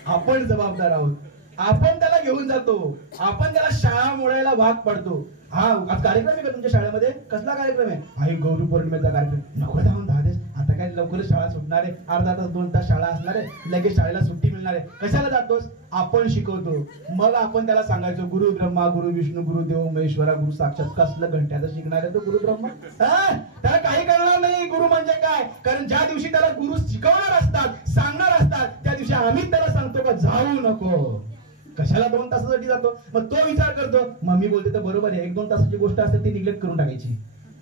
आपण जबाबदार आहोत. आपण त्याला घेऊन जातो, आपण त्याला शाळा मोडायला भाग पडतो. हा आज कार्यक्रम आहे का तुमच्या शाळेमध्ये? कसला कार्यक्रम आहे? आई गौरी पौर्णिमेचा कार्यक्रम. नको जाऊन 10 दिवस, आता काय लवकरच शाळा सुटणार आहे, अर्धा तास 2 तास शाळा असणार आहे, लगेच शाळेला सुट्टी मिळणार आहे. कशाला जातोस? आपण शिकवतो. मग आपण त्याला सांगायचो गुरु ब्रह्मा गुरु विष्णू गुरु देव महेश्वरा गुरु साक्षात. कसलं घंट्याचं शिकणार आहे तो गुरु ब्रह्मा? त्याला काही करणार नाही. गुरु म्हणजे काय? कारण ज्या दिवशी त्याला गुरु शिकवणार असतात, सांगणार असतात, त्या दिवशी आम्ही त्याला सांगतो का जाऊ नको. कशाला 2 तासासाठी जातो? मग तो विचार करतो मम्मी बोलते तर बरोबर आहे, 1-2 तासाची गोष्ट असते ती निग्लेक्ट करून टाकायची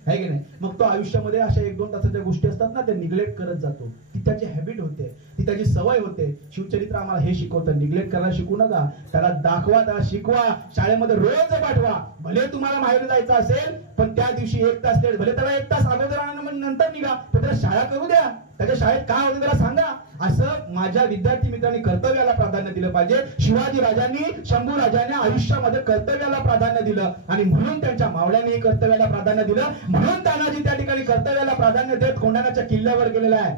आहे की नाही. मग तो आयुष्यामध्ये अशा 1-2 तासाच्या गोष्टी असतात ना, त्या निग्लेक्ट करत जातो. ती त्याची हॅबिट होते, ती त्याची सवय होते. शिवचरित्र आम्हाला हे शिकवतं, निग्लेक्ट करायला शिकू नका. त्याला दाखवा, त्याला शिकवा, शाळेमध्ये रोज पाठवा. भले तुम्हाला माहेर जायचं असेल पण त्या दिवशी 1 तास लेट, भले त्याला 1 तास अगोदर आणा नंतर निघा, पण त्याला शाळा करू द्या. त्याच्या शाळेत काय होतं त्याला सांगा. असं माझ्या विद्यार्थी मित्रांनी कर्तव्याला प्राधान्य दिलं पाहिजे. शिवाजी राजांनी, शंभू राजांनी आयुष्यामध्ये कर्तव्याला प्राधान्य दिलं आणि म्हणून त्यांच्या मावळ्यांनी कर्तव्याला प्राधान्य दिलं. म्हणून तानाजी त्या ठिकाणी कर्तव्याला प्राधान्य देत कोंढाण्याच्या किल्ल्यावर गेलेला आहे,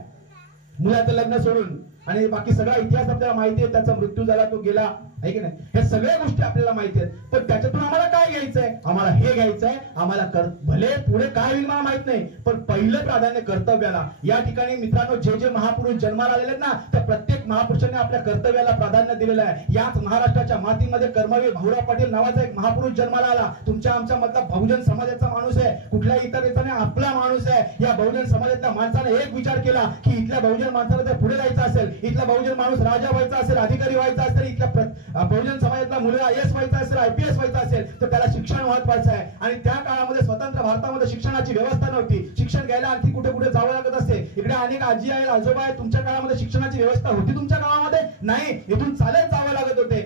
मुलाचं लग्न सोडून. आणि बाकी सगळा इतिहास आपल्याला माहिती आहे. त्याचा मृत्यू झाला, तो गेला, आहे की नाही. हे सगळ्या गोष्टी आपल्याला माहिती आहेत. पण त्याच्यातून आम्हाला काय घ्यायचंय? आम्हाला हे घ्यायचंय. आम्हाला भले पुढे काय होईल मला माहित नाही, पण पहिलं प्राधान्य कर्तव्याला. या ठिकाणी मित्रांनो जे जे महापुरुष जन्माला आलेले ना, त्या प्रत्येक महापुरुषांनी आपल्या कर्तव्याला प्राधान्य दिलेलं आहे. याच महाराष्ट्राच्या मातीमध्ये कर्मवीर भाऊराव पाटील नावाचा एक महापुरुष जन्माला आला. तुमच्या आमच्या मधला बहुजन समाजाचा माणूस आहे, कुठल्या इतर याच्याने आपला माणूस आहे. या बहुजन समाजातल्या माणसाने एक विचार केला की इथल्या बहुजन माणसाला जर पुढे जायचं असेल, इथला बहुजन माणूस राजा व्हायचा असेल, अधिकारी व्हायचा असेल, इथल्या बहुजन समाजातला मुलगा IAS व्हायचा असेल, IPS व्हायचा असेल, तर त्याला शिक्षण महत्वाचं आहे. आणि त्या काळामध्ये स्वतंत्र भारतामध्ये शिक्षणाची व्यवस्था नव्हती. शिक्षण घ्यायला आणखी कुठे कुठे जावं लागत असते. इकडे अनेक आजी आहे, आजोबा आहे. तुमच्या काळामध्ये शिक्षणाची व्यवस्था होती? तुमच्या काळामध्ये नाही. इथून चालत जावं लागत होते.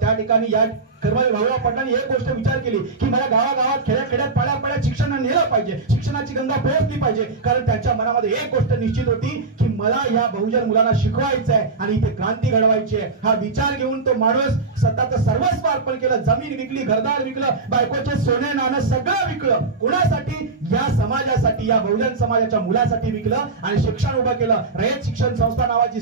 त्या ठिकाणी या कर्मवीर भाऊराव पाटलांनी एक गोष्ट विचार केली की मला गावागावात, खेड्याखेड्यात, पाड्यापाड्यात शिक्षण नेलं पाहिजे, शिक्षणाची गंगा पोहोचली पाहिजे. कारण त्यांच्या मनामध्ये एक गोष्ट निश्चित होती की मला या बहुजन मुलांना शिकवायचं आहे आणि इथे क्रांती घडवायची आहे. हा विचार घेऊन तो माणूस स्वतःचं सर्वस्व अर्पण केलं. जमीन विकली, घरदार विकलं, बायकोचे सोने नाणं सगळं विकलं. कोणासाठी? या समाजासाठी, या बहुजन समाजाच्या मुलासाठी विकलं आणि शिक्षण उभं केलं. रयत शिक्षण संस्था नावाची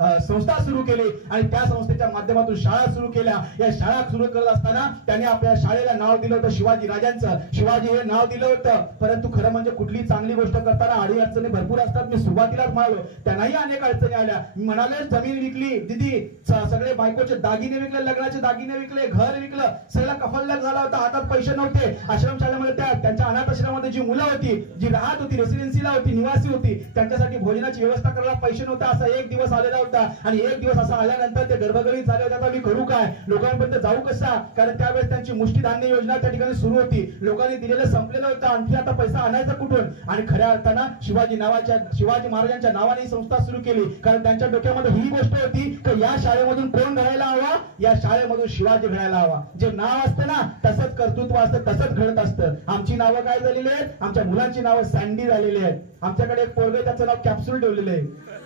संस्था सुरू केली आणि त्या संस्थेच्या माध्यमातून शाळा सुरू केल्या. या शाळा सुरू करत असताना त्यांनी आपल्या शाळेला नाव दिलं होतं शिवाजी राजांचं. शिवाजी हे नाव दिलं होतं. परंतु खरं म्हणजे कुठली चांगली गोष्ट करताना अडचणी भरपूर असतात. मी सुरुवातीलाच म्हणालो त्यांनाही अनेक अडचणी आल्या. मी म्हणाले जमीन विकली दिदी, सगळे बायकोचे दागिने विकले, लग्नाचे दागिने विकले, घर विकलं, सगळा कफलदार झाला होता, हातात पैसे नव्हते. आश्रमशाळेमध्ये त्यांच्या अनाथ आश्रमामध्ये जी मुलं होती, जी राहत होती, रेसिडेन्सीला होती, निवासी होती, त्यांच्यासाठी भोजनाची व्यवस्था करायला पैसे नव्हते. असा एक दिवस आलेला होता आणि एक दिवस असा आल्यानंतर ते गर्भगरीत झाले होते. आता मी करू काय, लोकांपर्यंत जाऊ कसा, कारण त्यावेळेस त्यांची मुष्टी धान्य योजना त्या ठिकाणी सुरू होती. लोकांनी दिलेलं संपलेलं होतं, आणखी आता पैसा आणायचा कुठून. आणि खऱ्या अर्थानं शिवाजी महाराजांच्या नावाने संस्था सुरू केली, कारण त्यांच्या डोक्यामध्ये ही गोष्ट होती की या शाळेमधून कोण घडायला हवा, या शाळेमधून शिवाजी घडायला हवा. जे नाव असतं ना तसंच कर्तृत्व असतं, तसंच घडत असतं. आमची नावं काय झालेली आहेत, आमच्या मुलांची नावं सँडी झालेली आहेत. आमच्याकडे एक पोरग त्याचं नाव कॅप्सूल ठेवलेलं आहे.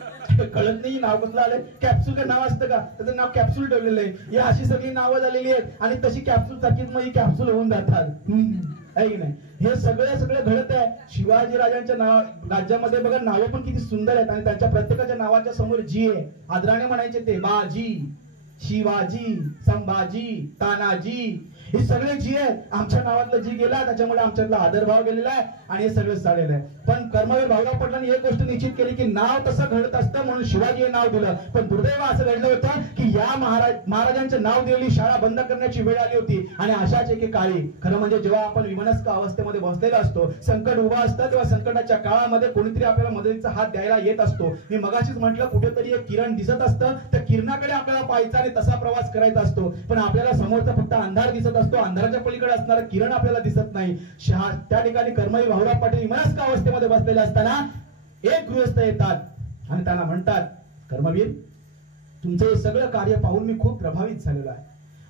कळत नाही नाव कसलं आलंय, कॅप्सूल का नाव असतं का, त्याचं नाव कॅप्सूल ठेवलेलं आहे. या अशी सगळी नावं झालेली आहेत आणि तशी कॅप्सूल सारखीच मग ही कॅप्सूल होऊन जातात, आहे की नाही. हे सगळे घडत आहे. शिवाजी राजांच्या राज्यामध्ये बघा नावं पण किती सुंदर आहेत आणि त्यांच्या प्रत्येकाच्या नावाच्या समोर जी आहे. आदराने म्हणायचे ते बाजी, शिवाजी, संभाजी, तानाजी, हे सगळे जी आहे. आमच्या नावातलं जी गेला त्याच्यामुळे आमच्यातला आदरभाव गेलेला आहे आणि हे सगळं झालेलं आहे. पण कर्मवीर भाऊराव पाटलांनी एक गोष्ट निश्चित केली की नाव तसं घडत असतं म्हणून शिवाजी हे नाव दिलं. पण दुर्दैव असं घडलं होतं की या महाराजांचं नाव दिलेली शाळा बंद करण्याची वेळ आली होती. आणि अशाच एके काळी खरं म्हणजे जेव्हा आपण विमनस्क अवस्थेमध्ये बसलेला असतो, संकट उभा असतं, तेव्हा संकटाच्या काळामध्ये कोणीतरी आपल्याला मदतीचा हात द्यायला येत असतो. मी मगाशीच म्हटलं कुठेतरी एक किरण दिसत असतं, त्या किरणाकडे आपल्याला पाहायचं आणि तसा प्रवास करायचा असतो. पण आपल्याला समोरचा फक्त अंधार दिसत असतो, अंधाराच्या पलीकडे असणारा किरण आपल्याला दिसत नाही. त्या ठिकाणी कर्मवीर भाऊराव पाटील विमनस्क अवस्थेमध्ये बसलेले असताना एक गृहस्थ येतात आणि त्यांना म्हणतात, कर्मवीर तुमचं हे सगळं कार्य पाहून मी खूप प्रभावित झालेलो आहे.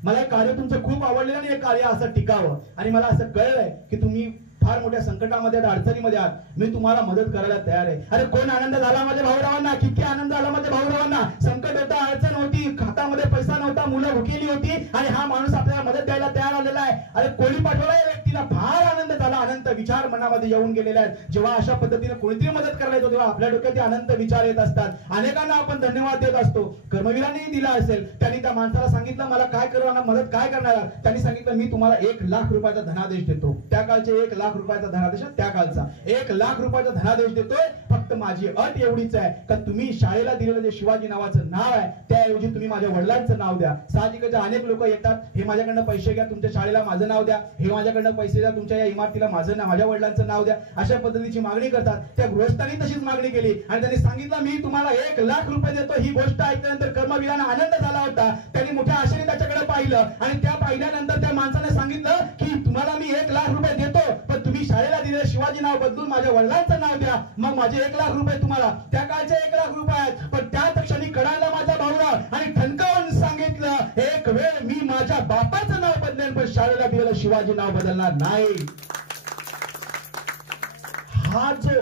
मला हे कार्य तुमचं खूप आवडलेलं आणि हे कार्य असं टिकावं. आणि मला असं कळलंय की तुम्ही फार मोठ्या संकटामध्ये अडचणीमध्ये आहात, मी तुम्हाला मदत करायला तयार आहे. अरे कोण आनंद झाला माझ्या भाऊरावांना, किती आनंद झाला माझ्या भाऊरावांना. संकट होता, अडचण होती, खात्यामध्ये पैसा नव्हता, मुलं भुकेली होती आणि हा माणूस आपल्याला मदत द्यायला तयार आलेला आहे. अरे कोणी पाठवला या व्यक्तीला, फार आनंद झाला. अनंत विचार मनामध्ये येऊन गेलेले आहेत. जेव्हा अशा पद्धतीने कोणीतरी मदत करायला येतो तेव्हा आपल्या डोक्यात अनंत विचार येत असतात. अनेकांना आपण धन्यवाद देत असतो. कर्मवीरांनी दिला असेल, त्यांनी त्या माणसाला सांगितलं मला काय करणार, मदत काय करणार. त्यांनी सांगितलं मी तुम्हाला 1 लाख रुपयाचा धनादेश देतो. त्या काळचे 1 लाख रुपयाचा धनादेश, त्या काळचा 1 लाख रुपयाचा धनादेश देतोय. फक्त माझी अट एवढीच आहे का तुम्ही शाळेला दिलेलं जे शिवाजी नावाचं नाव आहे त्याऐवजी तुम्ही माझ्या वडिलांचं नाव द्या. साहजिकच अनेक लोक येतात, हे माझ्याकडनं पैसे घ्या, तुमच्या शाळेला माझं नाव द्या, हे माझ्याकडनं पैसे द्या, तुमच्या या इमारतीला माझ्या वडिलांचं नाव द्या, अशा पद्धतीची मागणी करतात. त्या गृहस्थांनी तशीच मागणी केली आणि त्यांनी सांगितलं मी तुम्हाला 1 लाख रुपये देतो. ही गोष्ट ऐकल्यानंतर कर्मवीरांना आनंद झाला होता. त्यांनी मोठ्या आशेने त्याच्याकडे पाहिलं आणि त्या पाहिल्यानंतर त्या माणसाने सांगितलं की तुम्हाला मी 1 लाख रुपये देतो, पण तुम्ही शाळेला दिलेलं शिवाजी नाव बदलून माझ्या वडिलांचं नाव द्या, मग माझे 1 लाख रुपये तुम्हाला. त्या काळचे 1 लाख रुपये आहेत. पण त्याच क्षणी कळाला माझा भाऊराव आणि ठणकावून सांगितलं एक वेळ मी माझ्या बापाचं नाव बदलेन पण शाळेला दिलेलं शिवाजी नाव बदलणार नाही.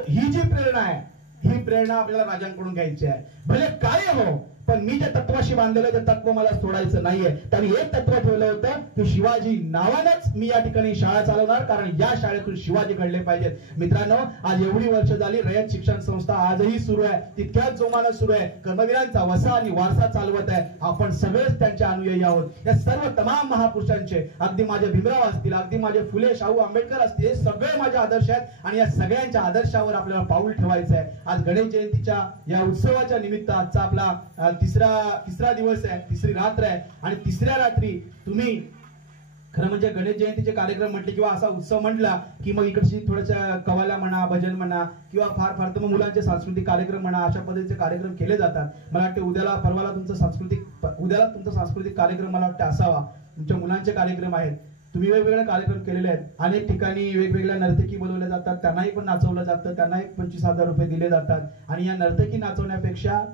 ही जी प्रेरणा आहे, ही प्रेरणा आपल्याला राजांकडून घ्यायची आहे. भले काय हो, पण मी ज्या तत्वाशी बांधलेलं ते तत्व मला सोडायचं नाहीये. त्यांनी एक तत्व ठेवलं होतं की शिवाजी नावानंच मी या ठिकाणी शाळा चालवणार, कारण या शाळेतून शिवाजी घडले पाहिजेत. मित्रांनो, आज एवढी वर्ष झाली रयत शिक्षण संस्था आजही सुरू आहे, तितक्याच जोमानं सुरू आहे. कर्मवीरांचा वसा आणि वारसा चालवत आहे. आपण सगळेच त्यांचे अनुयायी आहोत. या सर्व तमाम महापुरुषांचे, अगदी माझे भीमराव असतील, अगदी माझे फुले शाहू आंबेडकर असतील, हे सगळे माझे आदर्श आहेत आणि या सगळ्यांच्या आदर्शावर आपल्याला पाऊल ठेवायचं आहे. आज गणेश जयंतीच्या या उत्सवाच्या निमित्त आजचा आपला तिसरा दिवस आहे, तिसरी रात्र आहे आणि तिसऱ्या रात्री तुम्ही खरं म्हणजे गणेश जयंतीचे कार्यक्रम म्हटले किंवा असा उत्सव म्हटला की मग इकडची थोड्याशा कवाल्या म्हणा, भजन म्हणा किंवा फार तर मग मुलांचे सांस्कृतिक कार्यक्रम म्हणा, अशा पद्धतीचे कार्यक्रम केले जातात. मला वाटते उद्याला तुमचा सांस्कृतिक कार्यक्रम मला वाटतं असावा. तुमच्या मुलांचे कार्यक्रम आहेत, तुम्ही वेगवेगळे कार्यक्रम केलेले आहेत. अनेक ठिकाणी वेगवेगळ्या नर्तकी बोलवल्या जातात, त्यांनाही पण नाचवलं जातं, त्यांनाही 25,000 रुपये दिले जातात आणि या नर्तकी नाचवण्यापेक्षा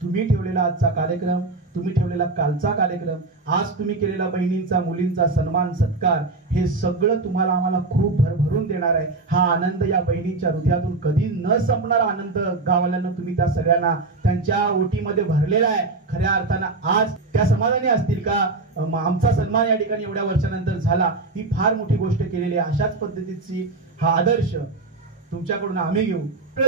तुम्ही ठेवलेला आजचा कार्यक्रम, तुम्ही ठेवलेला कालचा कार्यक्रम, आज तुम्ही केलेला बहिणींचा मुलींचा सन्मान सत्कार, हे सगळं तुम्हाला आम्हाला खूप भरभरून देणार आहे. हा आनंद या बहिणींच्या हृदयातून कधी न संपणारा आनंद गावल्यानं तुम्ही त्या सगळ्यांना त्यांच्या ओटीमध्ये भरलेला आहे. खऱ्या अर्थानं आज त्या समाधानी असतील का आमचा सन्मान या ठिकाणी एवढ्या वर्षानंतर झाला, ही फार मोठी गोष्ट केलेली आहे. अशाच पद्धतीची हा आदर्श तुमच्याकडून आम्ही घेऊ.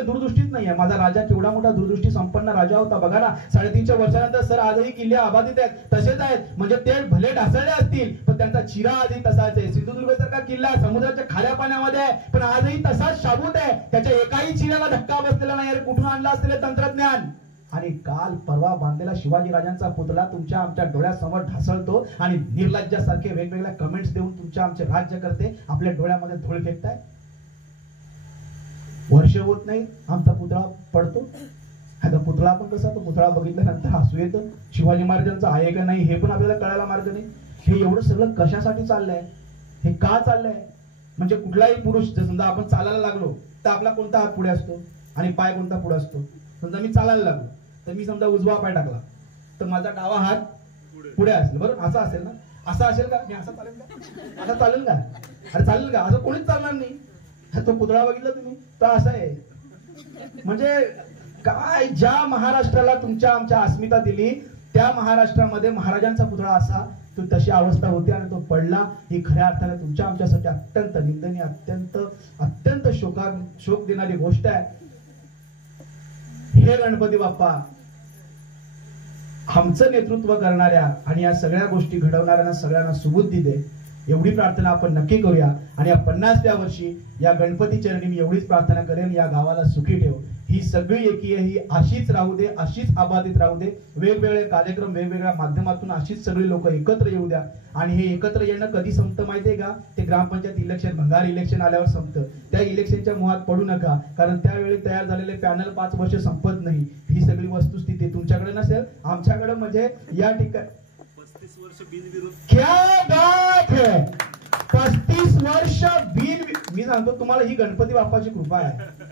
दूरदृष्टीच नाहीये. माझा राजा केवढा मोठा दूरदृष्टी संपन्न राजा होता बघा ना. 350 वर्षानंतर सर आजही किल्ले अबाधित आहेत, तसेच आहेत. म्हणजे ते भले ढासळले असतील पण त्यांचा चिरा आजही तसाच आहे. सिंधुदुर्ग सारखा किल्ला समुद्राच्या खाऱ्या पाण्यामध्ये आहे पण आजही तसाच शाबूत आहे. त्याच्या एकाही चिऱ्याला धक्का बसलेला नाही. अरे कुठून आणलं असलेलं तंत्रज्ञान. आणि काल परवा बांधलेला शिवाजी राजांचा पुतळा तुमच्या आमच्या डोळ्यासमोर ढासळतो आणि निर्लज्जासारखे वेगवेगळ्या कमेंट्स देऊन तुमच्या आमचे राज्य करते आपल्या डोळ्यामध्ये धूळ फेकताय. वर्ष होत नाही आमचा पुतळा पडतो. आता पुतळा पण कसा, तो पुतळा बघितल्यानंतर हसू येतं. शिवाजी महाराजांचा आहे का नाही हे पण आपल्याला कळायला मार्ग नाही. हे एवढं सगळं कशासाठी चाललंय, हे का चाललंय? म्हणजे कुठलाही पुरुष जर समजा आपण चालायला लागलो तर आपला कोणता हात पुढे असतो आणि पाय कोणता पुढे असतो. समजा मी चालायला लागलो तर मी समजा उजवा पाय टाकला तर माझा डावा हात पुढे असेल, बरोबर? असं असेल ना? असं असेल का? मी असं चालेल का? असं चालेल का? अरे चालेल का? असं कोणीच चालणार नाही. तो पुतळा बघितला तुम्ही तर असा आहे. म्हणजे काय, ज्या महाराष्ट्राला तुमच्या आमच्या अस्मिता दिली त्या महाराष्ट्रामध्ये महाराजांचा पुतळा असा तो तशी अवस्था होती आणि तो पडला. ही खऱ्या अर्थाने तुमच्या आमच्यासाठी अत्यंत निंदनीय, अत्यंत शोक देणारी गोष्ट आहे. हे गणपती बाप्पा, आमचं नेतृत्व करणाऱ्या आणि या सगळ्या गोष्टी घडवणाऱ्यांना सगळ्यांना सुबुद्धी दे, एवढी प्रार्थना आपण नक्की करूया. आणि या 50व्या वर्षी या गणपती चरणी मी एवढीच प्रार्थना करेन, या गावाला सुखी ठेव. ही सगळी एकी ही अशीच राहू दे, अशीच अबाधित राहू दे. वेगवेगळे कार्यक्रम वेगवेगळ्या माध्यमातून अशीच सगळी लोक एकत्र येऊ द्या. आणि हे एकत्र येणं कधी संपतं माहितीये का? ते ग्रामपंचायत इलेक्शन, भंगार इलेक्शन आल्यावर संपतं. त्या इलेक्शनच्या मोहात पडू नका, कारण त्यावेळी तयार झालेले पॅनल 5 वर्ष संपत नाही. ही सगळी वस्तुस्थिती तुमच्याकडे नसेल, आमच्याकडे म्हणजे या ठिकाणी 35 वर्ष बिनविरोध. क्या बात है! 35 वर्ष मी सांगतो तुम्हाला ही गणपती बाप्पाची कृपा आहे.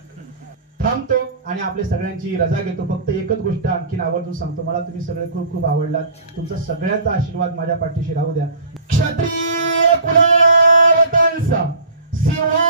थांबतो आणि आपल्या सगळ्यांची रजा घेतो. फक्त एकच गोष्ट आणखीन आवर्जून सांगतो, मला तुम्ही सगळे खूप खूप आवडलात. तुमचा सगळ्यांचा आशीर्वाद माझ्या पाठीशी राहू द्या. क्षत्रिय कुलावतंस शिवा